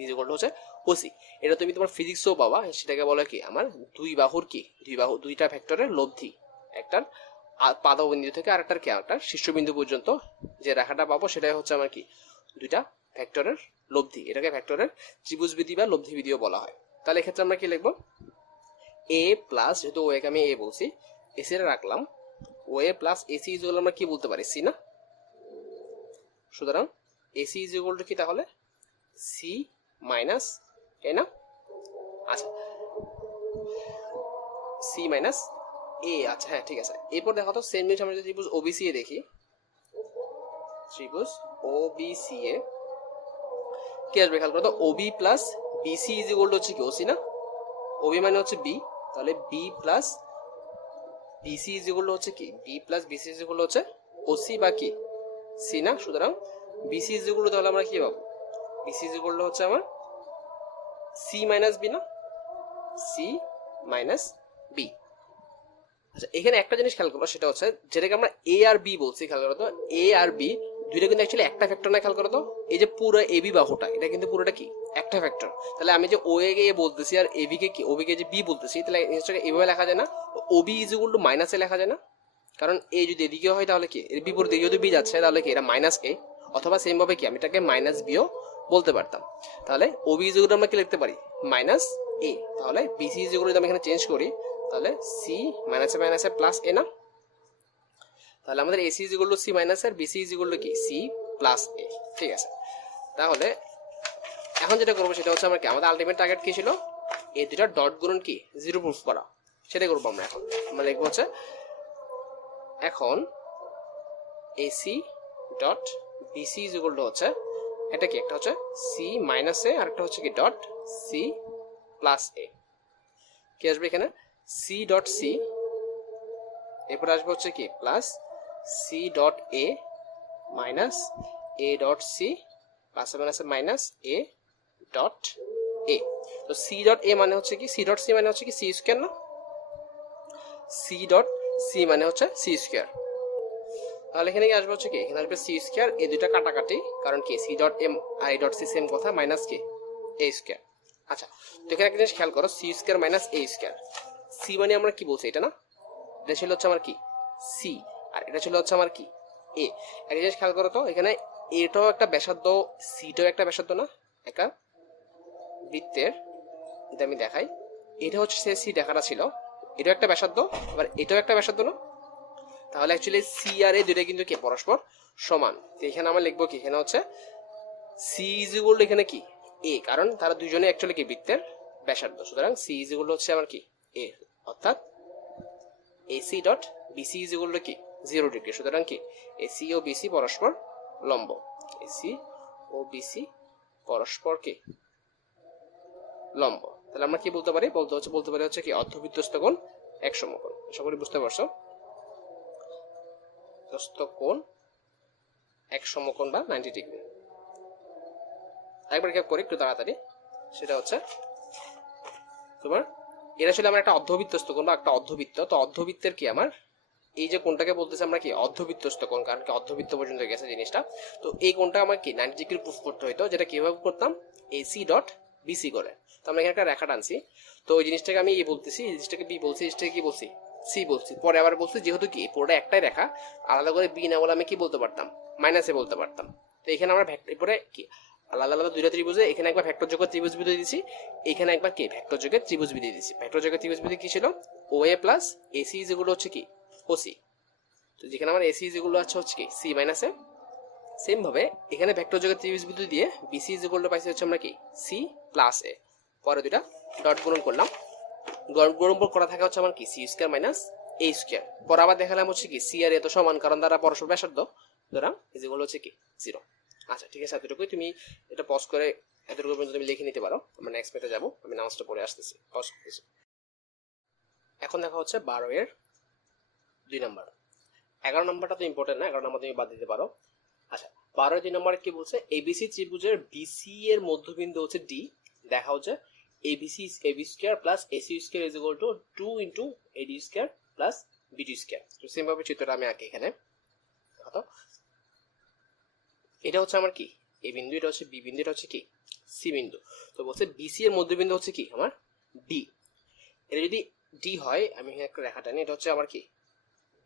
ইকুয়াল হচ্ছে ওসি। এটা তুমি তোমার ফিজিক্সও পাবা, সেটাকে বলে কি আমার দুই বাহুর কি, দুইটা ভেক্টরের লব্ধি, একটার পাদবিন্দু থেকে আরেকটার কি আরেকটার শীর্ষবিন্দু পর্যন্ত যে রেখাটা পাবো সেটাই হচ্ছে আমার কি দুইটা ভেক্টরের লব্ধি, এটাকে ভেক্টরের ত্রিভুজ বিধি বা লব্ধি বিধিও বলা হয়। তাহলে এক্ষেত্রে আমরা কি লিখবো, এ প্লাস, যেহেতু ও একে আমি এ বলছি, এসিটা রাখলাম, ও এ প্লাস এসি ইজ ইকুয়াল আমরা কি বলতে পারি সি না, সুতরাং এসি ইজ ইকুয়াল টু কি তাহলে সি মাইনাস এ না। আচ্ছা, সি মাইনাস এ, আচ্ছা হ্যাঁ ঠিক আছে। এরপর দেখো তো সেম জিনিস আমরা যদি ত্রিভুজ ওবিসি এ দেখি, ত্রিভুজ ওবিসি এ কি আসবে খেয়াল করো তো, OB plus BC is equal to হচ্ছে কি ওসি না, ওবি মানে হচ্ছে বি, তাহলে B plus BC is equal to হচ্ছে কি B plus BC is equal হচ্ছে ওসি বা কি সি না, সুতরাং বিসি ইজ ইকুয়াল টু তাহলে আমরা কি পাবো, বিসি ইজ ইকুয়াল টু হচ্ছে আমার সি মাইনাস বি না, সি মাইনাস বি। আচ্ছা, এখানে একটা জিনিস খেয়াল করবো, সেটা হচ্ছে যেটাকে আমরা এ আর বি বলছি, খেয়াল করো তো এ আর বি দুইটা কিন্তু অ্যাকচুয়ালি একটা ফ্যাক্টর না, খেয়াল করো তো এই যে পুরো এবি বাহুটা এটা কিন্তু পুরোটা কি একটা ফ্যাক্টর। তাহলে আমি যে ও এ কে এ বলতেছি আর এবি কে কি ওবি কে যে বি বলতেছি, তাহলে জিনিসটাকে এভাবে লেখা যায় না, OB is equal to minus A লেখা যায় না, কারণ এ যদি এদিকে হয় তাহলে কি এর বিপরীত দিকে যদি বি যাচ্ছে তাহলে কি এটা মাইনাস এ, অথবা সেম ভাবে কি আমি এটাকে মাইনাস বিও বলতে পারতাম। তাহলে ওবি ইজ ইকুয়াল টু আমরা কি লিখতে পারি মাইনাস এ, তাহলে বিসি ইজ ইকুয়াল টু আমি এখানে চেঞ্জ করি, তাহলে সি মাইনাসে প্লাস এ না, তাহলে আমাদের AC is equal to c minus আর বিসি ইজ ইকুয়াল টু কি সি প্লাস এ। ঠিক আছে, তাহলে এখন যেটা করবো সেটা হচ্ছে আমরা কি আমাদের আলটিমেট টার্গেট কি ছিল, এই দুটা ডট গুণন কি 0 প্রুফ করা, সেটাই করবো আমরা। এখন আমরা লিখবো হচ্ছে এখন AC dot BC is equal to হচ্ছে এটা কি, একটা হচ্ছে সি মাইনাস এ আর একটা হচ্ছে কি ডট সি প্লাস এ। কি আসবে এখানে সি ডট সি, এরপর আসবে হচ্ছে কি plus c dot a minus a dot c প্লাসে মাইনাসে মাইনাস এ ডট এ। তো সি ডট এ মানে হচ্ছে কি, সি ডট সি মানে হচ্ছে কি সি স্কোয়ার না, সি ডট সি মানে হচ্ছে সি স্কোয়ার। তাহলে এখানে কি আসবে হচ্ছে কি, এখানে আসবে সি স্কোয়ার, এই দুইটা কাটাকাটি, কারণ কি C dot m i dot c same কথা, মাইনাস কি এ স্কোয়ার। আচ্ছা, তো এখানে একটা জিনিস খেয়াল করো, সি স্কোয়ার মাইনাস এ স্কোয়ার, সি মানে আমরা কি বলছি এটা না, এটা ছিল হচ্ছে আমার কি সি, আর এটা ছিল হচ্ছে আমার কি এ। একটা জিনিস খেয়াল করো তো, এখানে এটাও একটা ব্যাসার্ধ, সিটাও একটা ব্যাসার্ধ না, একটা বৃত্তের, এটা আমি দেখাই, এটা হচ্ছে সে সি দেখাটা ছিল, এটাও একটা ব্যাসার্ধ, আবার এটাও একটা ব্যাসার্ধ না, তাহলে অ্যাকচুয়ালি সি আর এ দুইটা কিন্তু কি পরস্পর সমান। তো এখানে আমরা লিখবো কি, এখানে হচ্ছে সি ইজ ইকুয়াল টু এখানে কি এ, কারণ তারা দুজনে অ্যাকচুয়ালি কি বৃত্তের ব্যাসার্ধ, সুতরাং সি ইজ ইকুয়াল হচ্ছে আমার কি এ, অর্থাৎ AC dot BC is equal to কি 0 ডিগ্রি। সুতরাং কি এসি ও বিসি পরস্পর লম্ব, এসি ও বিসি পরস্পর কি লম্ব। তাহলে আমরা কি বলতে পারি, বলতে পারি হচ্ছে কি অর্ধবৃত্তস্থ কোণ এক সমকোণ। আশা করি বুঝতে পারছো, কোণ এক সমকোণ বা 90 ডিগ্রি। একবার করি একটু তাড়াতাড়ি, সেটা হচ্ছে তোমার এটা ছিল আমার একটা অর্ধবৃত্তস্থ কোণ বা একটা অর্ধবৃত্ত। তো অর্ধবৃত্তের কি আমার এই যে কোণটাকে বলতেছে আমরা কি অর্ধবৃত্তস্থ কোণ, কারণ কি অর্ধবৃত্ত পর্যন্ত গেছে জিনিসটা। তো এই কোণটা আমার কি 90 ডিগ্রি প্রুফ করতে হইতো, যেটা কিভাবে করতাম, এসি ডট বিসি করে। তো আমরা এখানে একটা রেখা টানছি, তো ওই জিনিসটাকে আমি বলতেছি, এই জিনিসটাকে বি বলছি, জিনিসটাকে কি বলছি সি বলছি, পরে আবার বলছি যেহেতু কি পুরোটা একটাই রেখা, আলাদা করে বি না বলে আমি কি বলতে পারতাম, মাইনাসে বলতে পারতাম। তো এখানে আমরা এরপরে কি আলাদা আলাদা দুইটা ত্রিভুজে এখানে একবার ভেক্টর যোগের ত্রিভুজ বিধি দিয়েছি, এখানে একবার কি ভেক্টর যোগের ত্রিভুজ বিধি দিয়েছি। ভেক্টর যোগের ত্রিভুজ বিধি কি ছিল, ও এ প্লাস এসি যেগুলো হচ্ছে কি ওসি, তো যেখানে আমার এসি যেগুলো আছে হচ্ছে কি সি মাইনাস এ, সেম ভাবে এখানে ভেক্টর যোগের ত্রিভুজ বিধি দিয়ে বিসি যেগুলো পাইছি হচ্ছে আমরা কি সি প্লাস এ, পরে দুইটা ডট গুণন করলাম, গুণন করা থাকে হচ্ছে আমার কি সি স্কোয়ার মাইনাস এ স্কোয়ার। পর আবার দেখালাম হচ্ছে কি সি আর এ তো সমান, কারণ তারা পরস্পর ব্যাসার্ধ, সুতরাং যেগুলো হচ্ছে কি 0। আচ্ছা ঠিক আছে, এতটুকুই, তুমি এটা পজ করে এতটুকু পর্যন্ত তুমি লিখে নিতে পারো। আমরা নেক্সট পেজে যাবো, আমি নামাজটা পড়ে আসতেছি, পজ করতেছি। এখন দেখা হচ্ছে 12 এর 2 নাম্বার। 11 নাম্বারটা তো ইম্পর্টেন্ট না, 11 নাম্বার তুমি বাদ দিতে পারো। আচ্ছা 12 2 নাম্বারে কি বলছে, এবিসি ত্রিভুজের বিসি এর মধ্যবিন্দু হচ্ছে ডি, দেখা হচ্ছে ABC AB square plus AC square is equal to 2 into AD square plus BD square. তো সেম ভাবে চিত্রটা আমি আঁকি এখানে, দেখো এটা হচ্ছে আমার কি এ বিন্দু, এটা হচ্ছে বি বিন্দু, এটা হচ্ছে কি সি বিন্দু। তো বলছে বিসি এর মধ্যবিন্দু হচ্ছে কি আমার ডি, এটা যদি ডি হয়, আমি এখানে একটা রেখা টানি, এটা হচ্ছে আমার কি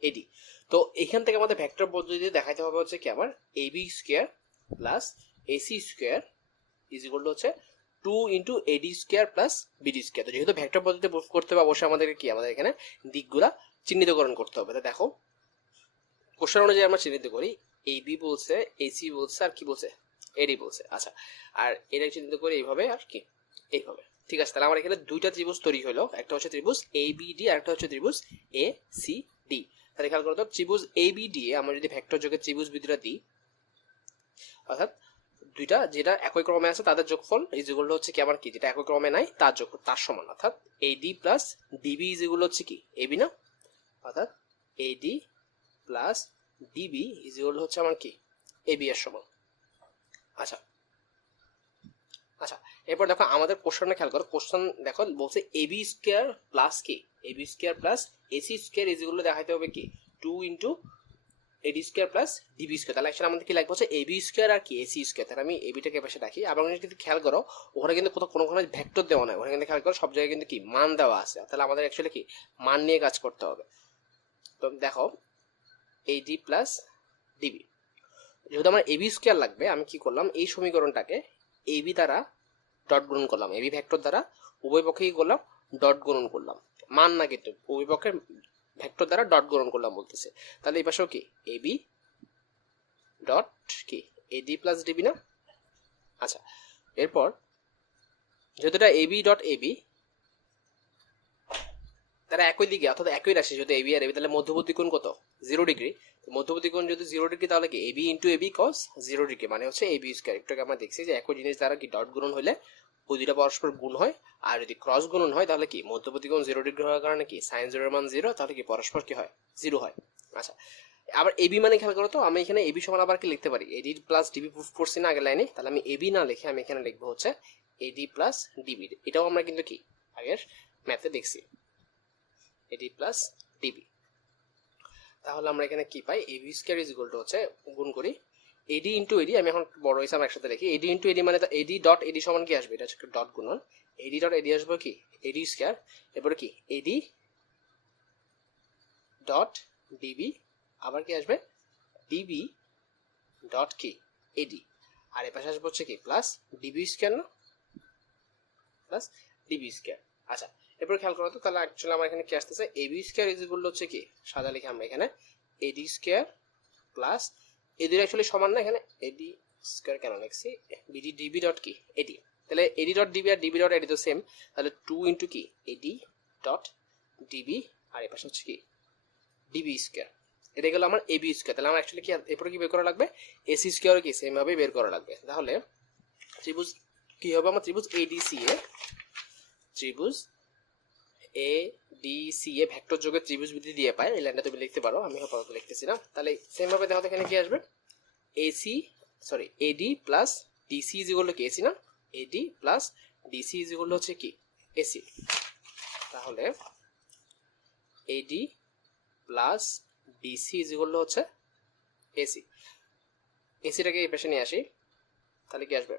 এডি। তো এখান থেকে আমাদের ভেক্টর পদ্ধতিতে দেখাইতে হবে হচ্ছে কি আমার AB square plus AC square is equal to হচ্ছে 2 into AD square plus BD square. তো যেহেতু ভেক্টর পদ্ধতিতে প্রুফ করতে হবে, অবশ্যই আমাদেরকে কি আমাদের এখানে দিকগুলা চিহ্নিতকরণ করতে হবে। তো দেখো কোশ্চেন অনুযায়ী আমরা চিহ্নিত করি, এবি বলছে, এসি বলছে, আর কি বলছে এডি বলছে। আচ্ছা, আর এটা চিহ্নিত করি এইভাবে আর কি এইভাবে। ঠিক আছে, তাহলে আমার এখানে দুইটা ত্রিভুজ তৈরি হলো, একটা হচ্ছে ত্রিভুজ এ বি ডি আর একটা হচ্ছে ত্রিভুজ এ সি ডি। তাহলে খেয়াল করো তো, ত্রিভুজ এ বি ডি এ আমরা যদি ভেক্টর যোগের ত্রিভুজ বিধিটা দিই, অর্থাৎ দুইটা যেটা একই ক্রমে আছে তাদের যোগফল এই যেগুলো হচ্ছে কি আমার কি, যেটা একই ক্রমে নাই তার যোগফল তার সমান, অর্থাৎ এডি প্লাস ডিবি যেগুলো হচ্ছে কি এবি না, অর্থাৎ এডি প্লাস ডিবি যেগুলো হচ্ছে আমার কি এবি এর সমান। আচ্ছা আচ্ছা, এরপর দেখো আমাদের কোশ্চেনে খেয়াল করো, কোশ্চেন দেখো বলছে এবি স্কয়ার প্লাস কি AB square plus AC square যেগুলো দেখাইতে হবে কি 2 into AD square plus DB square. তাহলে অ্যাকচুয়ালি আমাদের কি লাগবে হচ্ছে এবি স্কয়ার আর কি এসি স্কয়ার। তাহলে আমি এবিটাকে পাশে রাখি। আবার যদি খেয়াল করো ওখানে কিন্তু কোনোখানে ভেক্টর দেওয়া নাই, ওখানে কিন্তু খেয়াল করো সব জায়গায় কিন্তু কি মান দেওয়া আছে। তাহলে আমাদের অ্যাকচুয়ালি কি মান নিয়ে কাজ করতে হবে। তো দেখো এডি প্লাস ডিবি, যেহেতু আমার এবি স্কয়ার লাগবে, আমি কি করলাম এই সমীকরণটাকে এবি দ্বারা ডট গুণন করলাম, এবি ভেক্টর দ্বারা উভয় পক্ষে কি করলাম ডট গুণন করলাম, মান না কিন্তু উভয় পক্ষের ভেক্টর দ্বারা ডট গুণন করলাম বলতেছে। তাহলে এই পাশেও কি এবি ডট কি এডি প্লাস ডিবি না। আচ্ছা, এরপর যেহেতু এটা এবি ডট এবি তারা একই দিকে অর্থাৎ একই রাশি, যেহেতু এবি আর এবি, তাহলে মধ্যবর্তী কোণ কত 0 ডিগ্রি। মধ্যবর্তী কোণ যদি 0 ডিগ্রি তাহলে কি এবি ইন্টু এবি কস 0 ডিগ্রি মানে হচ্ছে এবি স্কয়ার। একটু আমরা দেখছি যে একই জিনিস দ্বারা কি ডট গুণন হলে ওই দুইটা পরস্পর গুণ হয়, আর যদি ক্রস গুণন হয় তাহলে কি মধ্যবর্তী কোণ 0 ডিগ্রি হওয়ার কারণে কি সাইন 0 এর মান 0, তাহলে কি পরস্পর কি হয় 0 হয়। আচ্ছা, আবার এবি মানে খেয়াল করো তো, আমি এখানে এবি সমান আবার কি লিখতে পারি, এডি প্লাস ডিবি প্রুফ করছি না আগের লাইনে, তাহলে আমি এবি না লিখে আমি এখানে লিখবো হচ্ছে এডি প্লাস ডিবি। এটাও আমরা কিন্তু কি আগের ম্যাথে দেখছি, এডি প্লাস ডিবি। তাহলে আমরা এখানে কি পাই, AB square is equal to হচ্ছে গুণ করি এডি ইন্টু এডি, আমি এখন বড় হিসাব একসাথে লিখি, এডি ইন্টু এডি মানে এডি ডট এডি সমান কি আসবে, এটা হচ্ছে ডট গুণন, এডি ডট এডি আসবে কি এডি স্কয়ার, এরপরে কি এডি ডট ডিবি, আবার কি আসবে ডিবি ডট কি এডি, আর এ পাশে আসবে হচ্ছে কি প্লাস ডিবি স্কয়ার, না প্লাস ডিবি স্কয়ার। আচ্ছা এরপর খেয়াল করো তো, তাহলে অ্যাকচুয়ালি আমার এখানে কি আসতেছে, AB square is equal to হচ্ছে কি সাদা লিখে আমরা এখানে AD square plus AD actually সমান না, এখানে এডি স্কয়ার কেন লিখছি, বিডি ডিবি ডট কি এডি, তাহলে এডি ডট ডিবি আর ডিবি ডট এডি তো সেম, তাহলে 2 ইনটু কি এডি ডট ডিবি, আর এ পাশে হচ্ছে কি ডিবি স্কয়ার, এটা গেল আমার এবি স্কয়ার। তাহলে আমার অ্যাকচুয়ালি কি এরপরে কি বের করা লাগবে, এসি স্কয়ার কি সেম ভাবে বের করা লাগবে। তাহলে ত্রিভুজ কি হবে আমার, ত্রিভুজ এডিসি এ, ত্রিভুজ এ ডি সি এ ভেক্টর যোগে ত্রিভুজ বিধি দিয়ে পায়, এই লাইনটা তুমি লিখতে পারো, আমি আপাতত লিখতেছি না। তাহলে সেম ভাবে দেখো এখানে কি আসবে, AC sorry eddy plus DC is equal to কি এসি, না এডি plus DC is equal to হচ্ছে কি এসি। তাহলে এডি plus DC is equal to হচ্ছে এসি, এসিটাকে এই পাশে নিয়ে আসি, তাহলে কি আসবে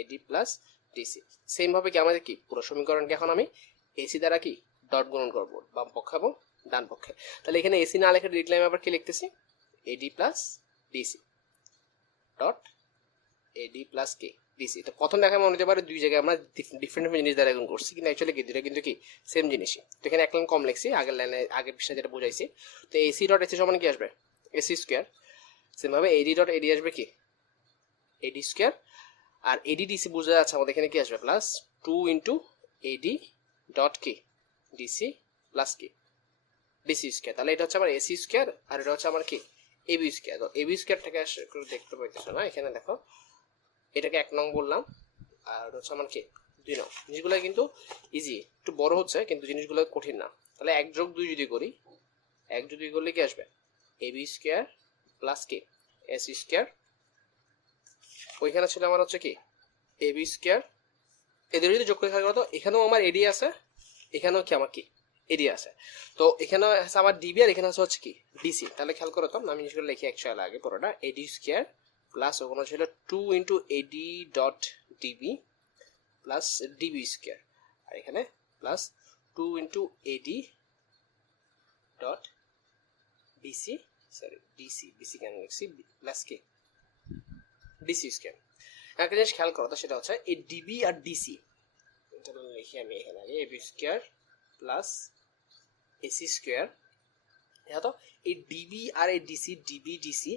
এডি প্লাস ডিসি। সেম ভাবে কি আমাদের কি পুরো সমীকরণকে এখন আমি এসি দ্বারা কি ডট গুণন করবো বাম পক্ষে এবং ডান পক্ষে। তাহলে এখানে এসি না লিখে লিখলে আমি আবার কি লিখতেছি এডি প্লাস ডিসি ডট এডি প্লাস কি ডিসি। তো প্রথম দেখা মনে হতে পারে দুই জায়গায় আমরা ডিফারেন্ট জিনিস দ্বারা গুণ করছি, কিন্তু অ্যাকচুয়ালি কি দুটো কিন্তু কি সেম জিনিসই। তো এখানে এক লাইন কম লিখছি, আগের লাইনে আগের বিষয়ে যেটা বুঝাইছি। তো এসি ডট এসি সমান কি আসবে এসি স্কোয়ার, সেম ভাবে এডি ডট এডি আসবে কি এডি স্কোয়ার, আর এডি ডিসি বোঝা যাচ্ছে আমাদের এখানে কি আসবে প্লাস 2 ইন্টু এডি ডট কি ডিসি প্লাস কি ডিসি স্কোয়ার। তাহলে এটা হচ্ছে আমার এসি স্কোয়ার আর এটা হচ্ছে আমার কি এবি স্কোয়ার। তো এবি স্কোয়ারটাকে দেখতে পাইতেছো না, এখানে দেখো এটাকে 1 নং বললাম আর হচ্ছে আমার কি 2 নং। জিনিসগুলো কিন্তু ইজি, একটু বড় হচ্ছে কিন্তু জিনিসগুলো কঠিন না। তাহলে 1 যোগ 2 যদি করি, 1 যোগ 2 করলে কি আসবে এবি স্কোয়ার প্লাস কি এসি স্কোয়ার, ওইখানে ছিল আমার হচ্ছে কি এবি স্কোয়ার, এদের যদি যোগ করে থাকবে তো এখানেও আমার এডি আছে, এখানেও কি আমার কি এডি আছে, তো এখানে আছে আমার ডিবি আর এখানে আছে হচ্ছে কি ডিসি। তাহলে খেয়াল করো তো আমি জিনিসগুলো লিখি অ্যাকচুয়ালি আগে পুরোটা, এডি স্কোয়ার প্লাস ওখানে ছিল 2 into AD dot DB plus DB square, আর এখানে plus 2 into AD dot DC sorry DC DC কেন লিখছি প্লাস কি ডিসি স্কোয়ার। একটা জিনিস খেয়াল করো তো, সেটা হচ্ছে এই ডিবি আর ডিসি লিখি আমি এখানে আগে AB square plus AC square, তো এই ডিবি আর এই ডিসি ডিবি ডিসি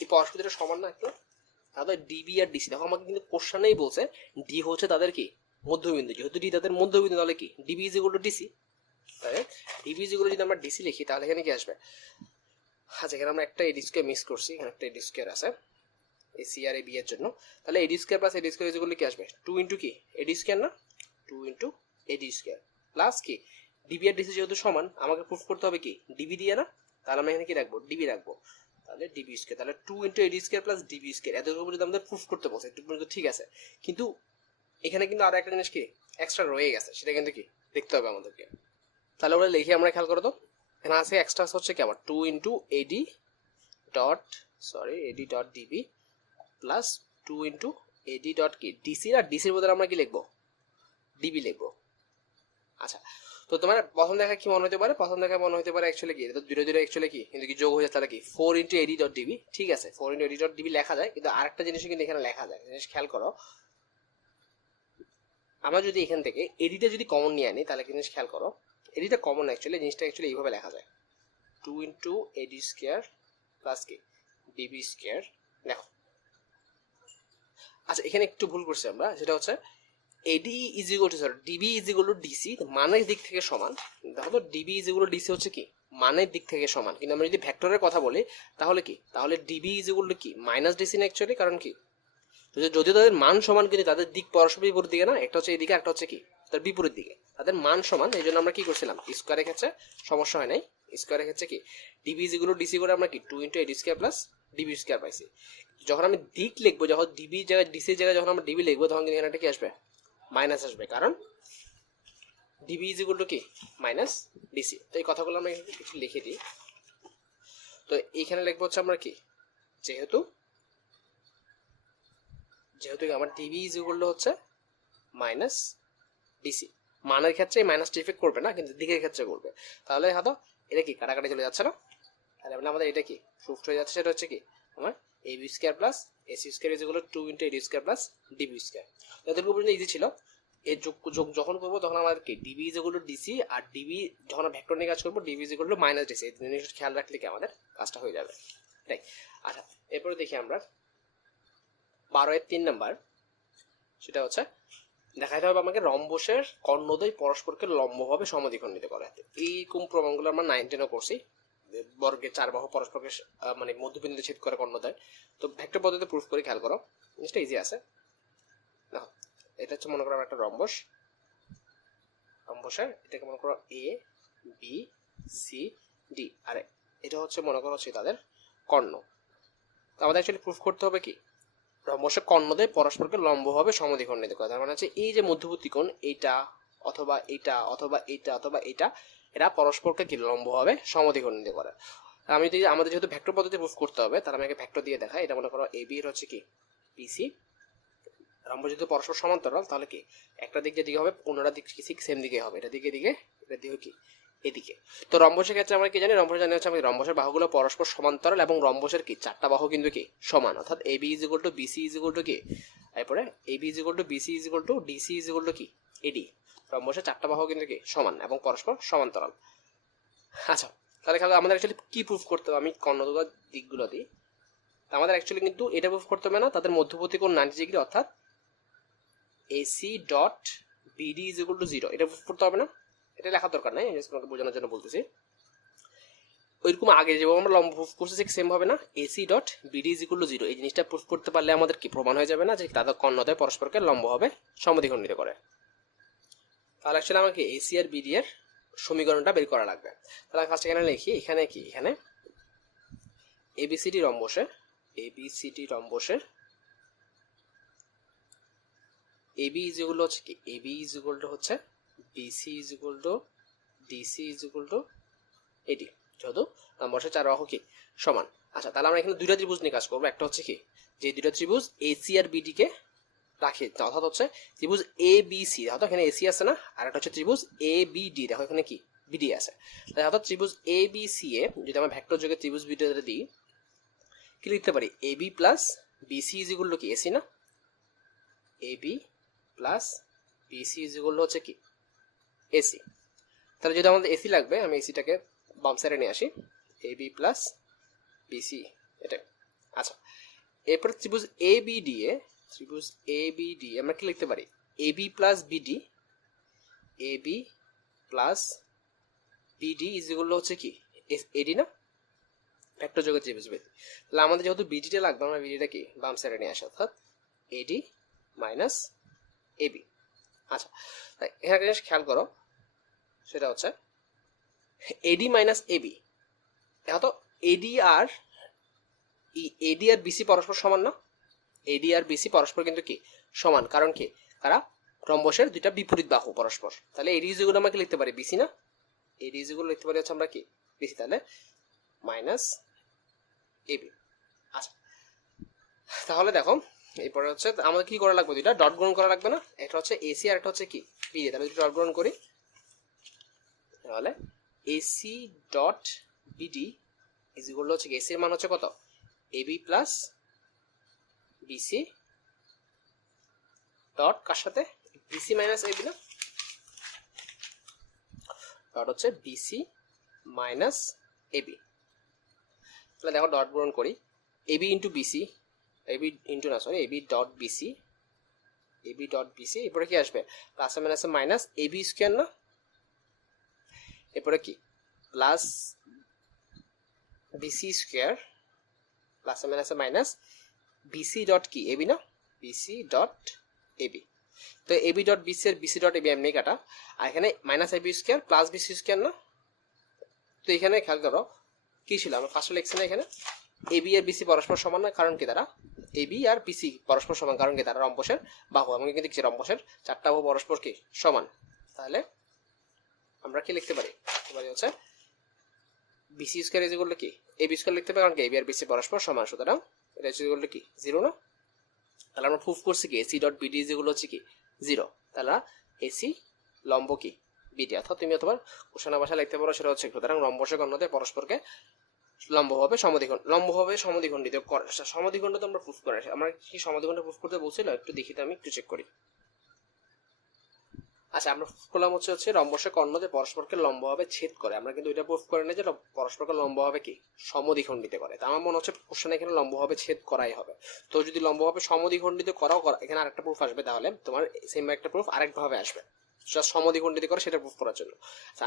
এই পরস্পর যেটা সমান না একটু, তাহলে ডিবি আর ডিসি দেখো আমাকে কিন্তু কোশ্চেনেই বলছে ডি হচ্ছে তাদের কি মধ্যবিন্দু, যেহেতু ডি তাদের মধ্যবিন্দু তাহলে কি DB is equal to DC, তাহলে ডিবি ইজ ইকুয়াল টু যদি আমরা ডিসি লিখি তাহলে এখানে কি আসবে, আচ্ছা এখানে আমরা একটা এডি স্কোয়ার মিস করছি, এখানে একটা এডি স্কোয়ার আছে এসি আর এবি এর জন্য, তাহলে এডি square plus eddy square is equal to কি আসবে 2 ইন্টু কি এডি স্কোয়ার, না 2 ইন্টু এডি স্কোয়ার প্লাস কি ডিবি আর ডিসি যেহেতু সমান আমাকে প্রুফ করতে হবে কি ডিবি দিয়ে, না তাহলে আমরা এখানে কি রাখবো ডিবি রাখবো, তাহলে ডিবি স্কোয়ার, তাহলে 2 into AD square plus DB square. এতটুকু পর্যন্ত আমাদের প্রুফ করতে বলছে, একটু পর্যন্ত ঠিক আছে, কিন্তু এখানে কিন্তু আরো একটা জিনিস কি এক্সট্রা রয়ে গেছে, সেটা কিন্তু কি দেখতে হবে আমাদেরকে। তাহলে ওরা লিখে আমরা খেয়াল করো তো, এখানে আছে এক্সট্রা হচ্ছে কি আমার 2 into AD dot sorry AD dot DB plus 2 into AD dot কি ডিসি, আর ডিসির বদলে আমরা কি লিখবো ডিবি লিখবো। আচ্ছা তো তোমার প্রথম দেখা কি মনে হতে পারে, প্রথম দেখা মনে হতে পারে অ্যাকচুয়ালি কি এটা দুটো দুটো অ্যাকচুয়ালি কি কিন্তু কি যোগ হয়ে যায়, তাহলে কি 4 ইন্টু এডি ডট ডিবি, ঠিক আছে 4 ইন্টু এডি ডট ডিবি লেখা যায়, কিন্তু আরেকটা জিনিস কিন্তু এখানে লেখা যায়, জিনিস খেয়াল করো, আমরা যদি এখান থেকে এডিটা যদি কমন নিয়ে আনি তাহলে জিনিস খেয়াল করো, এডিটা কমন অ্যাকচুয়ালি জিনিসটা অ্যাকচুয়ালি এইভাবে লেখা যায় 2 ইন্টু এডি স্কোয়ার প্লাস কি ডিবি স্কোয়ার। দেখো আচ্ছা এখানে একটু ভুল করছি আমরা, সেটা হচ্ছে এডি is equal two sorry DB is equal to DC মানের দিক থেকে সমান, দেখো তো DB is equal to DC হচ্ছে কি মানের দিক থেকে সমান, কিন্তু আমরা যদি ভেক্টরের কথা বলি তাহলে কি তাহলে ডিবি ইজ ইকুয়াল টু কি মাইনাস ডিসি না অ্যাকচুয়ালি, কারণ কি যদিও তাদের মান সমান কিন্তু তাদের দিক পরস্পর বিপরীত দিকে, না একটা হচ্ছে এইদিকে একটা হচ্ছে কি তার বিপরীত দিকে, তাদের মান সমান, এই জন্য আমরা কি করছিলাম স্কোয়ারের ক্ষেত্রে সমস্যা হয় নাই, স্কোয়ারের ক্ষেত্রে কি ডিবি যেগুলো ডিসি করে আমরা কি 2 into AD square plus DB square পাইছি। যখন আমি দিক লিখবো, যখন ডিবি জায়গায় ডিসির জায়গায় যখন আমরা ডিবি লিখবো তখন কিন্তু এখানে কি আসবে, মাইনাস আসবে, কারণ ডিবি ইজ ইকুয়াল টু কি মাইনাস ডিসি। তো এই কথাগুলো আমরা এখানে কিছু লিখে দিই। তো এইখানে লিখবো হচ্ছে আমরা কি, যেহেতু আমার ডিবি ইজ ইকুয়াল টু হচ্ছে মাইনাস ডিসি, মানের ক্ষেত্রে মাইনাসটা ইফেক্ট করবে না, কিন্তু দিকের ক্ষেত্রে করবে। তাহলে হয়তো এটা কি কাটাকাটি চলে যাচ্ছে না, তাহলে মানে আমাদের এটা কি প্রুফড হয়ে যাচ্ছে। সেটা হচ্ছে কি আমার AB square plus AC square is equal to 2 into AD square plus DB square. যতটুকু পর্যন্ত ইজি ছিল। এর যোগ যখন করবো তখন আমাদের কি DB is equal to DC, আর ডিবি যখন ভেক্টর নিয়ে কাজ করবো DB is equal to minus DC, এই জিনিসটা খেয়াল রাখলে কি আমাদের কাজটা হয়ে যাবে। তাই আচ্ছা, এরপরে দেখি আমরা 12-এর 3 নাম্বার, সেটা হচ্ছে দেখাইতে হবে আমাকে রম্বসের কর্ণদ্বয় পরস্পরকে লম্বভাবে সমদ্বিখণ্ডিত করে। এইরকম প্রমাণগুলো আমরা 9-10 করছি। বর্গের 4 বাহু পরস্পরকে মানে মধ্যবিন্দুতে ছেদ করে কর্ণদ্বয়। তো ভেক্টর পদ্ধতিতে প্রুফ করে খেয়াল করো, জিনিসটা ইজি আছে। দেখো এটা হচ্ছে মনে করো একটা রম্বসের এটাকে মনে করো এ বি সি ডি, আর এটা হচ্ছে মনে করো হচ্ছে তাদের কর্ণ। তো আমাদের অ্যাকচুয়ালি প্রুফ করতে হবে কি রম্বসের কর্ণদ্বয় পরস্পরকে লম্বভাবে সমদ্বিখণ্ডিত করে। তার মানে হচ্ছে এই যে মধ্যবর্তী কোণ এইটা অথবা এইটা অথবা এইটা অথবা এইটা, এরা পরস্পরকে কি লম্বভাবে সমদ্বিখণ্ডিত করে। আমি যদি আমাদের যেহেতু ভেক্টর পদ্ধতি প্রুফ করতে হবে, তাহলে আমাকে ভেক্টর দিয়ে দেখাই। এটা মনে করো এবি, এর হচ্ছে কি বিসি। রম্বস যেহেতু পরস্পর সমান্তরাল, তাহলে কি একটা দিক যেদিকে হবে অন্যটা দিক ঠিক সেম দিকে হবে, এটা দিকে এটা দিকে কি এদিকে। তো রম্বসের ক্ষেত্রে আমরা কি জানি, রম্বস জানি হচ্ছে আমাদের রম্বসের বাহুগুলো পরস্পর সমান্তরাল এবং রম্বসের কি 4টা বাহু কিন্তু কি সমান, অর্থাৎ AB is equal to BC is equal to কি, তারপরে AB is equal to BC is equal to DC is equal to কি এডি। রম্বসের 4টা বাহু কিন্তু কি সমান এবং পরস্পর সমান্তরাল। আচ্ছা, তাহলে খেলো আমাদের অ্যাকচুয়ালি কি প্রুফ করতে হবে, আমি কর্ণদুগার দিকগুলো দিই। আমাদের অ্যাকচুয়ালি কিন্তু এটা প্রুফ করতে হবে না, তাদের মধ্যবর্তী কোণ 90 ডিগ্রি, অর্থাৎ AC dot BD is equal to 0, এটা প্রুফ করতে হবে না, এটা লেখার দরকার নাই, আমি আপনাকে বোঝানোর জন্য বলতেছি। ওইরকম আগে যেভাবে আমরা লম্ব প্রুফ করছি সেম হবে না, AC dot BD is equal to 0, এই জিনিসটা প্রুফ করতে পারলে আমাদের কি প্রমাণ হয়ে যাবে না যে তাদের কর্ণদ্বয় পরস্পরকে লম্বভাবে সমদ্বিখণ্ডিত করে। তাহলে অ্যাকচুয়ালি আমাকে এসি আর বিডি এর সমীকরণটা বের করা লাগবে। তাহলে ফার্স্ট এখানে লিখি, এখানে কি এখানে এবিসিডি রম্বসে এবি ইজ ইকুয়াল টু হচ্ছে কি এবি ইজ ইকুয়াল টু হচ্ছে BC is equal to DC is equal to AD, যেহেতু রম্বসের 4 বাহু কি সমান। আচ্ছা, তাহলে আমরা এখানে দুইটা ত্রিভুজ নিয়ে কাজ করবো। একটা হচ্ছে কি যে দুইটা ত্রিভুজ এসি আর বিডি কে রাখি, অর্থাৎ হচ্ছে ত্রিভুজ এ বি সি, দেখো এখানে এসি আছে না, আর একটা হচ্ছে ত্রিভুজ এ বি ডি, দেখো এখানে কি বিডি আছে। তাহলে অর্থাৎ ত্রিভুজ এ বি সি এ যদি আমরা ভেক্টর যোগে ত্রিভুজ বিডিতে দিই, কি লিখতে পারি, A B plus BC is equal to কি এসি না, A B plus BC is equal to হচ্ছে কি এসি। তাহলে যদি আমাদের এসি লাগবে, আমি এসিটাকে বাম সাইডে নিয়ে আসি, এ বি প্লাস বিসি এটা। আচ্ছা, এরপর ত্রিভুজ এ বি ডি আমরা কি লিখতে পারি, A B plus BD, A B plus BD is equal হচ্ছে কি এডি না, ভেক্টর যোগের ত্রিভুজ। তাহলে আমাদের যেহেতু বিডিটা লাগবে, আমরা বিডিটা কি বাম সাইডে নিয়ে আসি, অর্থাৎ এডি মাইনাস এবি। আচ্ছা, এখানে জিনিস খেয়াল করো, সেটা হচ্ছে এডি মাইনাস এবি, এখন তো এডি আর বিসি পরস্পর সমান না, এডি আর বিসি পরস্পর কিন্তু কি সমান, কারণ কি তারা রম্বসের দুইটা বিপরীত বাহু পরস্পর। তাহলে এডি ইজগুলো আমরা কি লিখতে পারি বিসি না, এডি ইজগুলো লিখতে পারি হচ্ছে আমরা কি বিসি, তাহলে মাইনাস এবি। আচ্ছা, তাহলে দেখো এরপরে হচ্ছে আমাদের কি করা লাগবে, দুইটা ডট গুণন করা লাগবে না, একটা হচ্ছে এসি আর একটা হচ্ছে কি বিডি। তাহলে যদি ডট গুণন করি, তাহলে AC dot BD is equal to হচ্ছে কি এসি এর মান হচ্ছে কত, এবি প্লাস বিসি ডট কার সাথে বিসি মাইনাস এবি না, ডট হচ্ছে বিসি মাইনাস এবি। তাহলে দেখো ডট গুণন করি, AB into BC, AB dot BC, এরপরে কি আসবে plus minus minus AB square না, এরপরে কি plus BC square plus minus minus BC dot কি এবি না, বিসি ডট এবি। তো এবি ডট বিসি এর বিসি ডট এবি এমনি কাটা, আর এখানে minus AB square plus BC square না, তো এখানে খেয়াল করো কি ছিল, আমরা ফার্স্টে লিখছি না এখানে এবি আর বিসি পরস্পর সমান না, কারণ কি তারা এবি আর বিসি পরস্পর সমান, কারণ কি তারা রম্বসের বাহু। আমি কিন্তু দেখছি রম্বসের 4টা বাহু পরস্পর কি সমান। তাহলে আমরা কি লিখতে পারি, হচ্ছে BC square is equal to কি এবি স্কয়ার লিখতে পারি, কারণ কি এবি আর বিসি পরস্পর সমান, সুতরাং এটা ইজ ইকুয়াল টু কি 0 না। তাহলে আমরা প্রুফ করছি কি AC dot BD is equal হচ্ছে কি 0। তাহলে এসি লম্ব কি বিডি, অর্থাৎ তুমি অথবা কোশ্চেন ভাষা লিখতে পারো সেটা হচ্ছে, সুতরাং রম্বসের কর্ণতে পরস্পরকে লম্বভাবে সমদ্বিখণ্ডিত করে। সমদ্বিখণ্ড তো আমরা প্রুফ করে, আমরা কি সমদ্বিখণ্ড প্রুফ করতে বলছিল, একটু দেখি তো, আমি একটু চেক করি। আচ্ছা, আমরা প্রুফ করলাম হচ্ছে রম্বসের কর্ণতে পরস্পরকে লম্বভাবে ছেদ করে। আমরা কিন্তু এটা প্রুফ করে না যে পরস্পরকে লম্বভাবে কি সমদ্বিখণ্ডিত করে। তা আমার মনে হচ্ছে কোশ্চেন এখানে লম্বভাবে ছেদ করাই হবে। তো যদি লম্বভাবে সমদ্বিখণ্ডিত করাও এখানে আরেকটা প্রুফ আসবে, তাহলে তোমার সেম একটা প্রুফ আরেকভাবে আসবে সমদ্বিখণ্ডিত করে সেটা প্রুফ করার জন্য।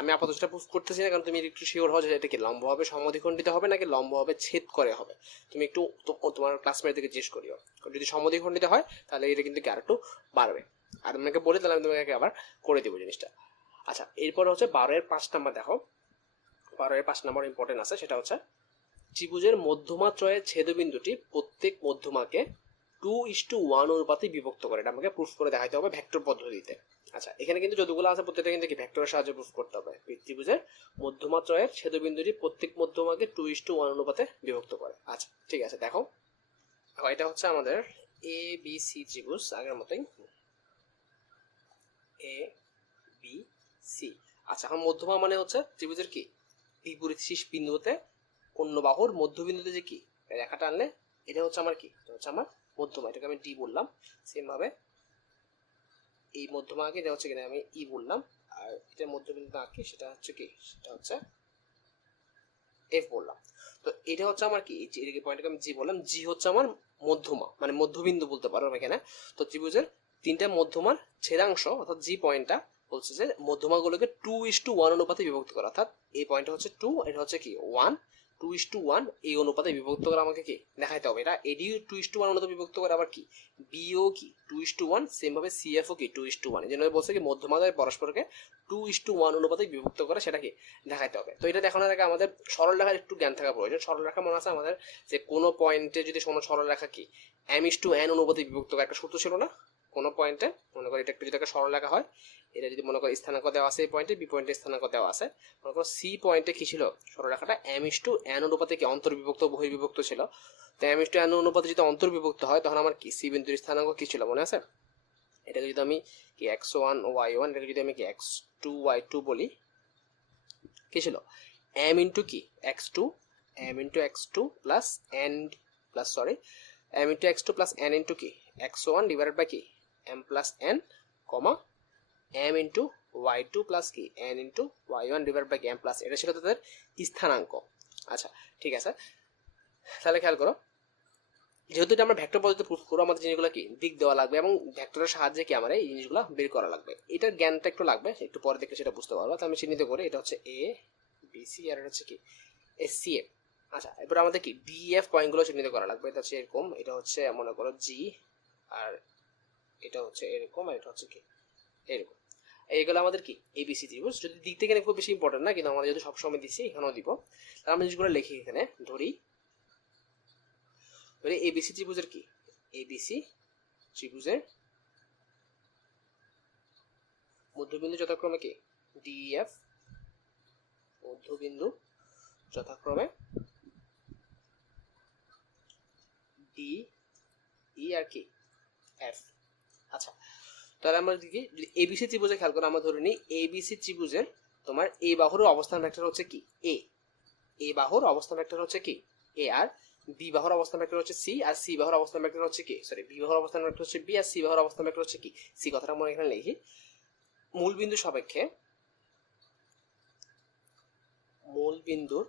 আমি আপাতত সেটা প্রুফ করতেছি না, কারণ তুমি একটু শিওর হও যে এটা কি লম্বভাবে সমদ্বিখণ্ডিত হবে নাকি লম্বভাবে ছেদ করে হবে। তুমি একটু তোমার ক্লাসমেট থেকে জিজ্ঞেস করিও, যদি সমদ্বিখণ্ডিত হয় তাহলে এটা কিন্তু আর একটু বাড়বে। আর তোমাকে বলে তাহলে আমি তোমাকে আবার করে দেবো জিনিসটা। আচ্ছা, এরপর হচ্ছে 12-5 নাম্বার দেখো, 12-5 নাম্বার ইম্পর্টেন্ট আছে, সেটা হচ্ছে ত্রিভুজের মধ্যমা ত্রয়ের ছেদবিন্দুটি প্রত্যেক মধ্যমাকে 2:1 অনুপাতে বিভক্ত করে। এটা আমাকে প্রুফ করে দেখাতে হবে ভেক্টর পদ্ধতিতে। আচ্ছা, এখানে কিন্তু যতগুলো আছে প্রত্যেকটা কিন্তু কি ভেক্টরের সাহায্যে প্রুফ করতে হবে। ত্রিভুজের মধ্যমা ত্রয়ের ছেদবিন্দুটি প্রত্যেক মধ্যমাকে 2:1 অনুপাতে বিভক্ত করে। আচ্ছা ঠিক আছে, দেখো এটা হচ্ছে আমাদের এ বি সি ত্রিভুজ, আগের মতোই এ বি সি। আচ্ছা, এখন মধ্যমা মানে হচ্ছে ত্রিভুজের কি বিপরীত শীর্ষ বিন্দুতে অন্য বাহুর মধ্যবিন্দুতে যে কি রেখা টানলে এটা হচ্ছে আমার কি, এটা হচ্ছে আমার মধ্যমা। এটাকে আমি ডি বললাম। সেম ভাবে এই মধ্যমাকে এটা হচ্ছে কিনা আমি ই বললাম, আর এটা মধ্যবিন্দু আঁকি সেটা হচ্ছে কি, সেটা হচ্ছে এফ বললাম। তো এটা হচ্ছে আমার কি, এই পয়েন্টকে আমি জি বললাম। জি হচ্ছে আমার মধ্যমা, মানে মধ্যবিন্দু বলতে পারো এখানে। তো ত্রিভুজের 3টা মধ্যমার ছেদাংশ অর্থাৎ জি পয়েন্টটা বলছে যে মধ্যমাগুলোকে 2:1 অনুপাতে বিভক্ত করা, অর্থাৎ এই পয়েন্টটা হচ্ছে 2, এটা হচ্ছে কি 1, 2:1 এই অনুপাতে বিভক্ত করে আমাকে কি দেখাইতে হবে। এটা এডিও 2:1 অনুপাতে বিভক্ত করে, আবার কি বিও কি 2:1, সেম ভাবে সিএফও কি 2:1। এই জন্য বলছে কি মধ্যমাদের পরস্পরকে 2:1 অনুপাতে বিভক্ত করে সেটা কি দেখাইতে হবে। তো এটা দেখানোর আগে আমাদের সরল রেখার একটু জ্ঞান থাকা প্রয়োজন। সরল রেখা মনে আছে আমাদের যে কোনো পয়েন্টে যদি কোনো সরল রেখা কি m:n অনুপাতে বিভক্ত করে একটা সূত্র ছিল না। কোনো পয়েন্টে মনে করি এটা একটু যদি একটা সরল রেখা হয়, এটা যদি মনে করি স্থানাঙ্ক দেওয়া আছে এই পয়েন্টে, বি পয়েন্টে স্থানাঙ্ক দেওয়া আছে, মনে করো সি পয়েন্টে কি ছিল সরলরেখাটা m:n অনুপাতে কি অন্তর্বিভক্ত বহির্বিভক্ত ছিল। তো m:n অনুপাতে যদি অন্তর্বিভক্ত হয় তখন আমার কি সি বিন্দুর স্থানাঙ্ক কি ছিল মনে আছে? এটাকে যদি আমি কি x1 y1, এটাকে যদি আমি কি x2 y2 বলি, কি ছিল m ইন্টু কি x2, m into x2 plus n plus sorry m into x2 plus n into কি x1 ডিভাইডেড বাই কি m plus n comma m into y2 plus কি n into y1 divide by m plus, এটা ছিল তাদের স্থানাঙ্ক। আচ্ছা ঠিক আছে, তাহলে খেয়াল করো যেহেতু এটা আমরা ভেক্টর পদ্ধতিতে প্রুফ করবো, আমাদের জিনিসগুলো কি দিক দেওয়া লাগবে এবং ভেক্টরের সাহায্যে কি আমার এই জিনিসগুলো বের করা লাগবে। এটার জ্ঞানটা একটু লাগবে, একটু পরে দেখে সেটা বুঝতে পারবো। তো আমি চিহ্নিত করি এটা হচ্ছে এ বি সি আর এটা হচ্ছে কি এস সি এফ। আচ্ছা, এরপর আমাদের কি বি এফ পয়েন্টগুলো চিহ্নিত করা লাগবে। এটা হচ্ছে এরকম, এটা হচ্ছে মনে করো জি, আর এটা হচ্ছে এরকম, আর এটা হচ্ছে কি এরকম। এইগুলো আমাদের কি এবিসি ত্রিভুজ। যদি দিক থেকে খুব বেশি ইম্পর্টেন্ট না, কিন্তু আমাদের যেহেতু সবসময় দিচ্ছি এখানেও দিব, তাহলে আমরা জিনিসগুলো লিখি এখানে ধরি এবিসি ত্রিভুজের কি এবিসি ত্রিভুজের মধ্যবিন্দু যথাক্রমে কি ডিএফ, মধ্যবিন্দু যথাক্রমে ডি ই আর কি এফ। আচ্ছা, তাহলে আমরা দেখি যদি এবিসি ত্রিভুজে খেয়াল করে আমরা ধরে নিই এবিসি ত্রিভুজের তোমার এই বাহুর অবস্থান ভেক্টর হচ্ছে কি এ, এ বাহুর অবস্থান ভেক্টর হচ্ছে কি এ, আর বি বাহুর অবস্থান ভেক্টর হচ্ছে সি, আর সি বাহুর অবস্থান ভেক্টর হচ্ছে কি সরি বি বাহুর অবস্থান ভেক্টর হচ্ছে বি, আর সি বাহুর অবস্থান ভেক্টর হচ্ছে কি সি। কথাটা আমরা এখানে লিখি মূল বিন্দু সাপেক্ষে, মূল বিন্দুর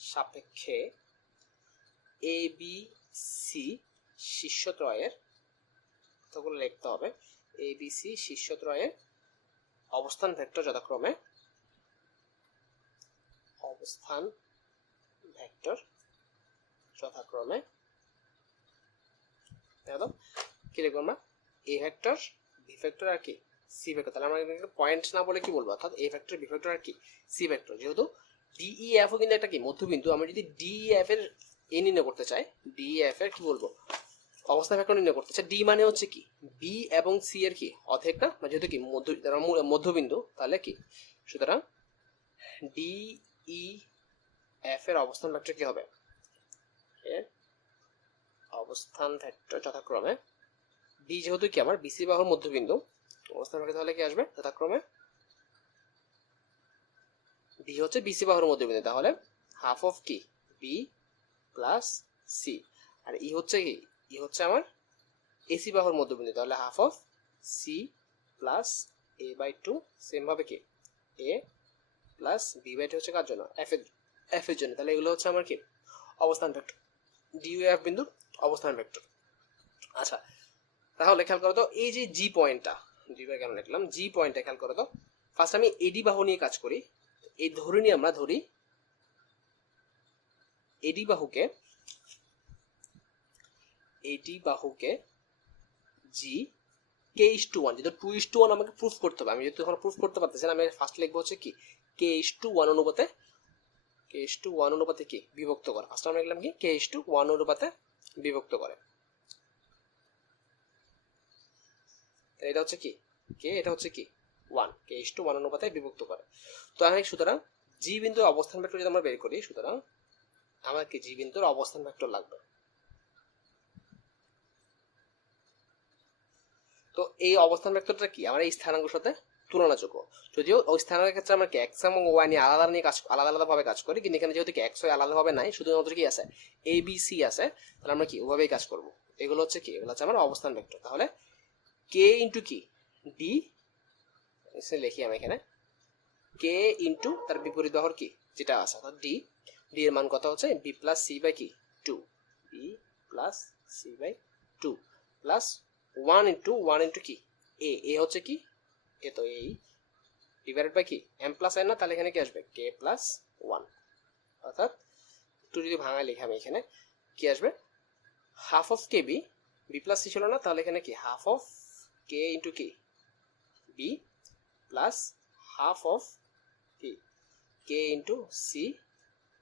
সাপেক্ষে এ বি সি শীর্ষত্রয়ের, তখন লিখতে হবে এ বি সি শীর্ষত্রয়ের অবস্থান ভেক্টর যথাক্রমে অবস্থান ভেক্টর যথাক্রমে দেখো কি লিখবো আমরা এ ভেক্টর বি ভেক্টর আর কি সি ভেক্টর, তাহলে আমরা এখানে পয়েন্ট না বলে কি বলবো, অর্থাৎ এ ভেক্টর বি ভেক্টর আর কি সি ভেক্টর। যেহেতু ডিইএফ ও কিন্তু একটা কি মধ্যবিন্দু, আমরা যদি ডিইএফ এর এ নির্ণয় করতে চাই, ডিইএফ এর কি বলবো অবস্থা ভেক্টর নির্ণয় করতে চাই, ডি মানে হচ্ছে কি বি এবং সি এর কি অর্ধেক না, যেহেতু কি মধ্যবিন্দু, তাহলে কি সুতরাং ডিইএফ এর অবস্থান ভেক্টর কি হবে, এর অবস্থান ভেক্টর যথাক্রমে ডি, যেহেতু কি আমার বিসি বাহুর মধ্যবিন্দু, অবস্থান ভেক্টর তাহলে কি আসবে যথাক্রমে ডি হচ্ছে বিসি বাহুর মধ্যবিন্দু, তাহলে হাফ অফ কি বি প্লাস সি, আর ই হচ্ছে কি ই হচ্ছে আমার এসি বাহুর মধ্যবিন্দু, তাহলে half of C plus A by two, same ভাবে কি A plus B by two হচ্ছে কার জন্য এফ এর জন্য, তাহলে এগুলো হচ্ছে আমার কি অবস্থান ভেক্টর, ডিইএফ বিন্দুর অবস্থান ভেক্টর। আচ্ছা তাহলে খেয়াল করো তো এই যে জি পয়েন্টটা, দুইবার কেন লিখলাম, জি পয়েন্টটা খেয়াল করো তো, ফার্স্ট আমি এডি বাহু নিয়ে কাজ করি, এই ধরে নিয়ে আমরা ধরি এডি বাহুকে জি কে ইস টু ওয়ান, যেহেতু 2:1 আমাকে প্রুফ করতে হবে, আমি যেহেতু এখন প্রুফ করতে পারতেছি না, আমি ফার্স্ট লিখবো হচ্ছে কি কে ইস টু ওয়ান অনুপাতে কি বিভক্ত করে, ফার্স্ট আমরা লিখলাম কি কে ইস টু ওয়ান অনুপাতে বিভক্ত করে, এটা হচ্ছে কি কে, এটা হচ্ছে কি one, K is to one অনুপাতে বিভক্ত করে। তো আমি সুতরাং জি বিন্দুর অবস্থান ভেক্টর যদি আমরা বের করি, সুতরাং আমার কি জি বিন্দুর অবস্থান ভেক্টর লাগবে। তো এই অবস্থান ভেক্টরটা কি আমার এই স্থানাঙ্কের সাথে তুলনাযোগ্য, যদিও ওই স্থানাঙ্কের ক্ষেত্রে আমরা কি এক্স এবং ওয়াই নিয়ে আলাদা ভাবে কাজ করি, কিন্তু এখানে যেহেতু কি এক্স ওয়াই আলাদা ভাবে নাই, শুধুমাত্র কি আছে এ বি সি আছে, তাহলে আমরা কি ওভাবেই কাজ করব। এগুলো হচ্ছে কি এগুলো হচ্ছে আমার অবস্থান ভেক্টর। তাহলে কে ইন্টু কি ডি, লিখি আমি এখানে কে ইন্টু তার বিপরীত বাহুর কি যেটা আছে অর্থাৎ ডি, ডি এর মান কত হচ্ছে বি প্লাস সি বাই কি two, B plus C by two plus one into কি এ হচ্ছে কি এ, তো এই ডিভাইডেড বাই কি এম প্লাস এন না, তাহলে এখানে কি আসবে কে প্লাস ওয়ান, অর্থাৎ একটু যদি ভাঙা লিখি আমি এখানে কি আসবে half of K B, B plus C ছিল না, তাহলে এখানে কি হাফ অফ কে ইন্টু কি বি প্লাস হাফ অফ কি K into C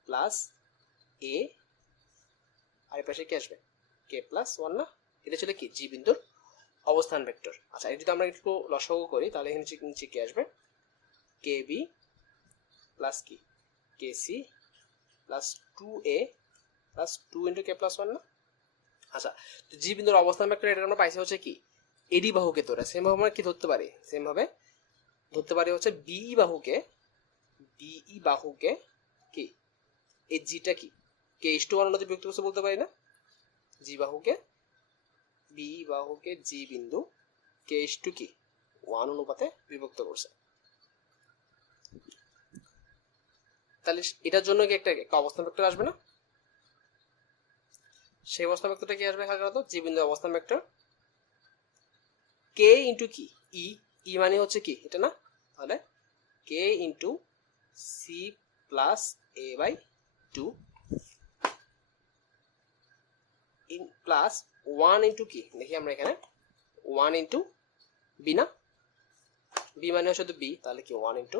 plus A, আর পাশে কি আসবে কে প্লাস ওয়ান না, এটা ছিল কি জি বিন্দুর অবস্থান ভেক্টর। আচ্ছা এটা যদি আমরা একটু লসাগু করি, তাহলে এখানে নিচে কি আসবে কে বি প্লাস কি কে সি প্লাস টু এ plus two into K plus one না। আচ্ছা তো জি বিন্দুর অবস্থান ভেক্টর এটা আমরা পাইছি হচ্ছে কি এডি বাহুকে, তোরা সেম ভাবে আমরা কি ধরতে পারি, সেম ভাবে ধরতে পারি হচ্ছে বিই বাহুকে কি এই জিটা কি কে ইস টু ওয়ান অনুপাতে বিভক্ত করতে বলতে পারি না, জি বাহুকে জি বিন্দু কে ইস টু কি ওয়ান অনুপাতে বিভক্ত করছে, তাহলে এটার জন্য কি একটা অবস্থান ভেক্টর আসবে না, সেই অবস্থান ভেক্টরটা কি আসবে খেয়াল করো তো, জি বিন্দুর অবস্থান ভেক্টর কে ইন্টু কি ই মানে হচ্ছে কি এটা না, তাহলে K into C plus A by two plus one into কি দেখি আমরা এখানে ওয়ান ইন্টু বি না, বি মানে হচ্ছে বি, তাহলে কি one into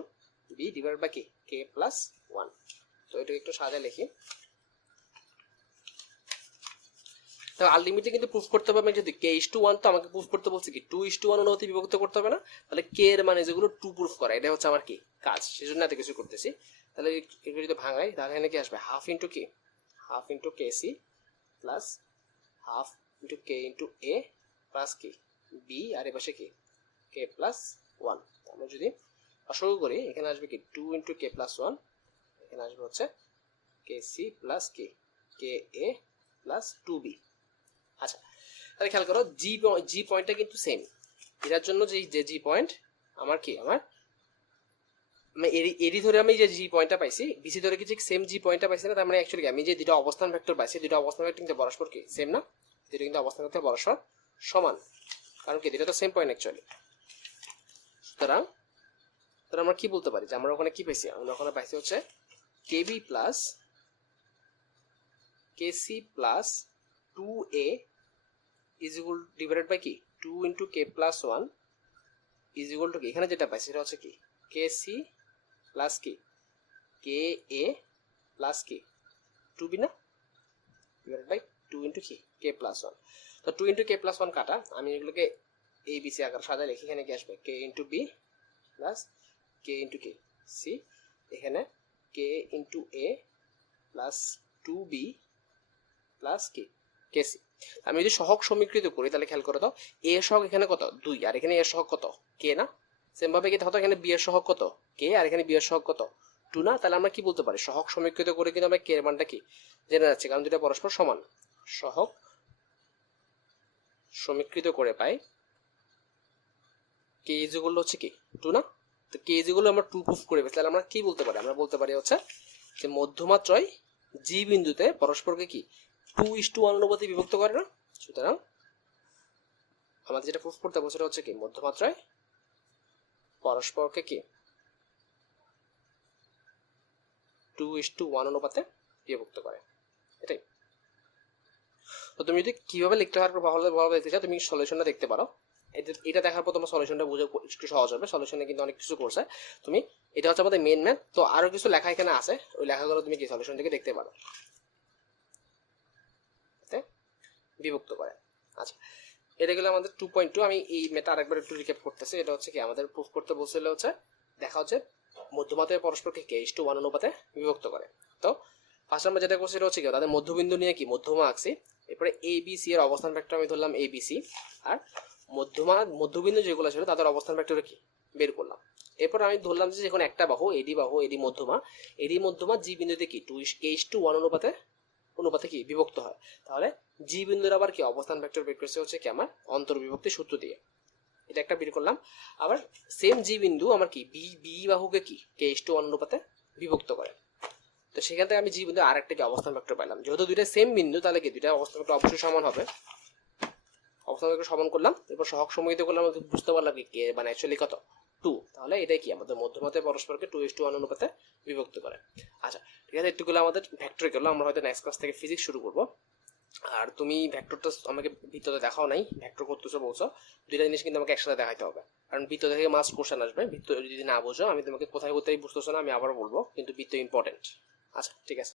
B divide by কি কে প্লাস ওয়ান। তো এটাকে একটু সাজা লিখি, তো আলটিমেটলি কিন্তু প্রুফ করতে হবে যদি কে ইস টু ওয়ান, তো আমাকে প্রুফ করতে বলছে কি 2:1 অনুপাতে বিভক্ত করতে হবে না, তাহলে কে এর মানে যেগুলো টু প্রুফ করা, এটা হচ্ছে আমার কি কাজ, সেজন্য এত কিছু করতেছি। তাহলে এগুলো যদি ভাঙাই তাহলে এখানে কি আসবে half into K C plus half into k into এ প্লাস কি বি, আর এ পাশে কি কে প্লাস ওয়ান। আমরা যদি অসংখ্য করি এখানে আসবে কি two into K plus one, এখানে আসবে হচ্ছে কে সি প্লাস কি কে এ প্লাস টু বি। আচ্ছা তাহলে খেয়াল করো জি পয়েন্টটা কিন্তু সেম, এটার জন্য যে জি পয়েন্ট আমার কি আমার এডি ধরে আমি যে জি পয়েন্টটা পাইছি, বিসি ধরে কি সেম জি পয়েন্টটা পাইছি না, তার মানে অ্যাকচুয়ালি আমি যে দুটো অবস্থান ভেক্টর পাইছি, দুটো অবস্থান ভেক্টর কিন্তু পরস্পর কি সেম না, দুটো কিন্তু অবস্থান ভেক্টর পরস্পর সমান, কারণ কি দুটো তো সেম পয়েন্ট অ্যাকচুয়ালি। সুতরাং আমরা কি বলতে পারি যে আমরা ওখানে কি পাইছি, আমরা ওখানে পাইছি হচ্ছে KB plus KC plus two A is equal divided by কি two into K plus one is equal to কি, এখানে যেটা পাই সেটা হচ্ছে কি কে সি প্লাস কি কে এ প্লাস কি 2b না, ডিভাইডেড বাই 2 ইন্টু কি কে প্লাস 1। তো 2 ইন্টু কে প্লাস 1 কাটা, আমি এগুলোকে এ বি সি আকার সাজাই লিখি, এখানে কি আসবে কে ইন্টু বি প্লাস কে ইন্টু কে সি, এখানে কে ইন্টু এ প্লাস 2b প্লাস কি কে সি। আমি যদি সহগ সমীকৃত করি তাহলে খেয়াল করে দাও, এ সহগ এখানে কত 2, আর এখানে এ সহগ কত কে না, সেম ভাবে কি দেখো এখানে বি এর সহগ কত কে, আর এখানে বি এর সহগ কত 2 না। তাহলে আমরা কি বলতে পারি, সহগ সমীকৃত করে কিন্তু আমরা কে এর মানটা কি জেনে যাচ্ছি, কারণ দুটো পরস্পর সমান। সহগ সমীকৃত করে পাই কে ইজ ইকুয়াল হচ্ছে কি 2 না, তো কে ইজ ইকুয়াল আমরা 2 প্রুফ করে পেয়েছি। তাহলে আমরা কি বলতে পারি, আমরা বলতে পারি হচ্ছে যে মধ্যমাত্রায় জি বিন্দুতে পরস্পরকে কি 2:1 অনুপাতে বিভক্ত করে না। সুতরাং আমাদের যেটা প্রুফ করতে হবে সেটা হচ্ছে কি মধ্যমাত্রায় পরস্পরকে কি 2:1 অনুপাতে বিভক্ত করে, এটাই। তো তুমি যদি কিভাবে লিখতে হয় ভালো দেখতে চাও, তুমি সলিউশনটা দেখতে পারো। এটা দেখার পর তোমার সলিউশনটা বুঝে একটু সহজ হবে। সলিউশনে কিন্তু অনেক কিছু করছে, তুমি এটা হচ্ছে আমাদের মেন ম্যাথ। তো আরো কিছু লেখা এখানে আছে, ওই লেখাগুলো তুমি কি সলিউশন থেকে দেখতে পারো, বিভক্ত করে। আচ্ছা, এটা গেলে আমাদের 2.2। আমি এই ম্যাথটা আরেকবার একটু রিক্যাপ করতেছি। এটা হচ্ছে কি আমাদের প্রুফ করতে বলছিল হচ্ছে দেখা হচ্ছে মধ্যমাত্রায় পরস্পরকে k:1 অনুপাতে বিভক্ত করে। তো ফার্স্ট আমরা যেটা করছি সেটা হচ্ছে কি তাদের মধ্যবিন্দু নিয়ে কি মধ্যমা আঁকছি, এরপরে এ বি সি এর অবস্থান ভেক্টর আমি ধরলাম এ বি সি, আর মধ্যবিন্দু যেগুলো ছিল তাদের অবস্থান ভেক্টর কি বের করলাম। এরপর আমি ধরলাম যে যখন একটা বাহু এডি মধ্যমা জি বিন্দুতে কি k:1 অনুপাতে কি বিভক্ত হয়, তাহলে জি বিন্দুর আবার কি অবস্থান ভেক্টর বের করছে হচ্ছে কি আমার অন্তর্বিভক্তি সূত্র দিয়ে, এটা একটা বের করলাম। আবার সেম জি বিন্দু আমার কি বি বাহুকে কি k:1 অনুপাতে বিভক্ত করে। তো সেখান থেকে আমি জি বিন্দু আরেকটা কি অবস্থান ভেক্টর পেলাম। যেহেতু দুইটা সেম বিন্দু তাহলে কি দুইটা অবস্থান ভেক্টর অবশ্যই সমান হবে। অবস্থান ভেক্টর সমান করলাম, এরপর সহগ সমীকৃত করলাম, বুঝতে পারলাম কি কে মানে অ্যাকচুয়ালি কত 2। তাহলে এটাই কি আমাদের মধ্যমাত্রায় পরস্পরকে 2:1 অনুপাতে বিভক্ত করে। আচ্ছা ঠিক আছে, এটুকুলো আমাদের ভেক্টর গেল। আমরা হয়তো নেক্সট ক্লাস থেকে ফিজিক্স শুরু করবো। আর তুমি ভেক্টরটা আমাকে ভিতরে দেখাও নাই, ভেক্টর করতেছো বলছো, দুইটা জিনিস কিন্তু আমাকে একসাথে দেখাইতে হবে, কারণ ভিতর থেকে মাস্ট কোশ্চেন আসবে। ভিতর যদি না বোঝো, আমি তোমাকে কোথায় বুঝতেছো না আমি আবার বলবো, কিন্তু বৃত্ত ইম্পর্টেন্ট। আচ্ছা ঠিক আছে।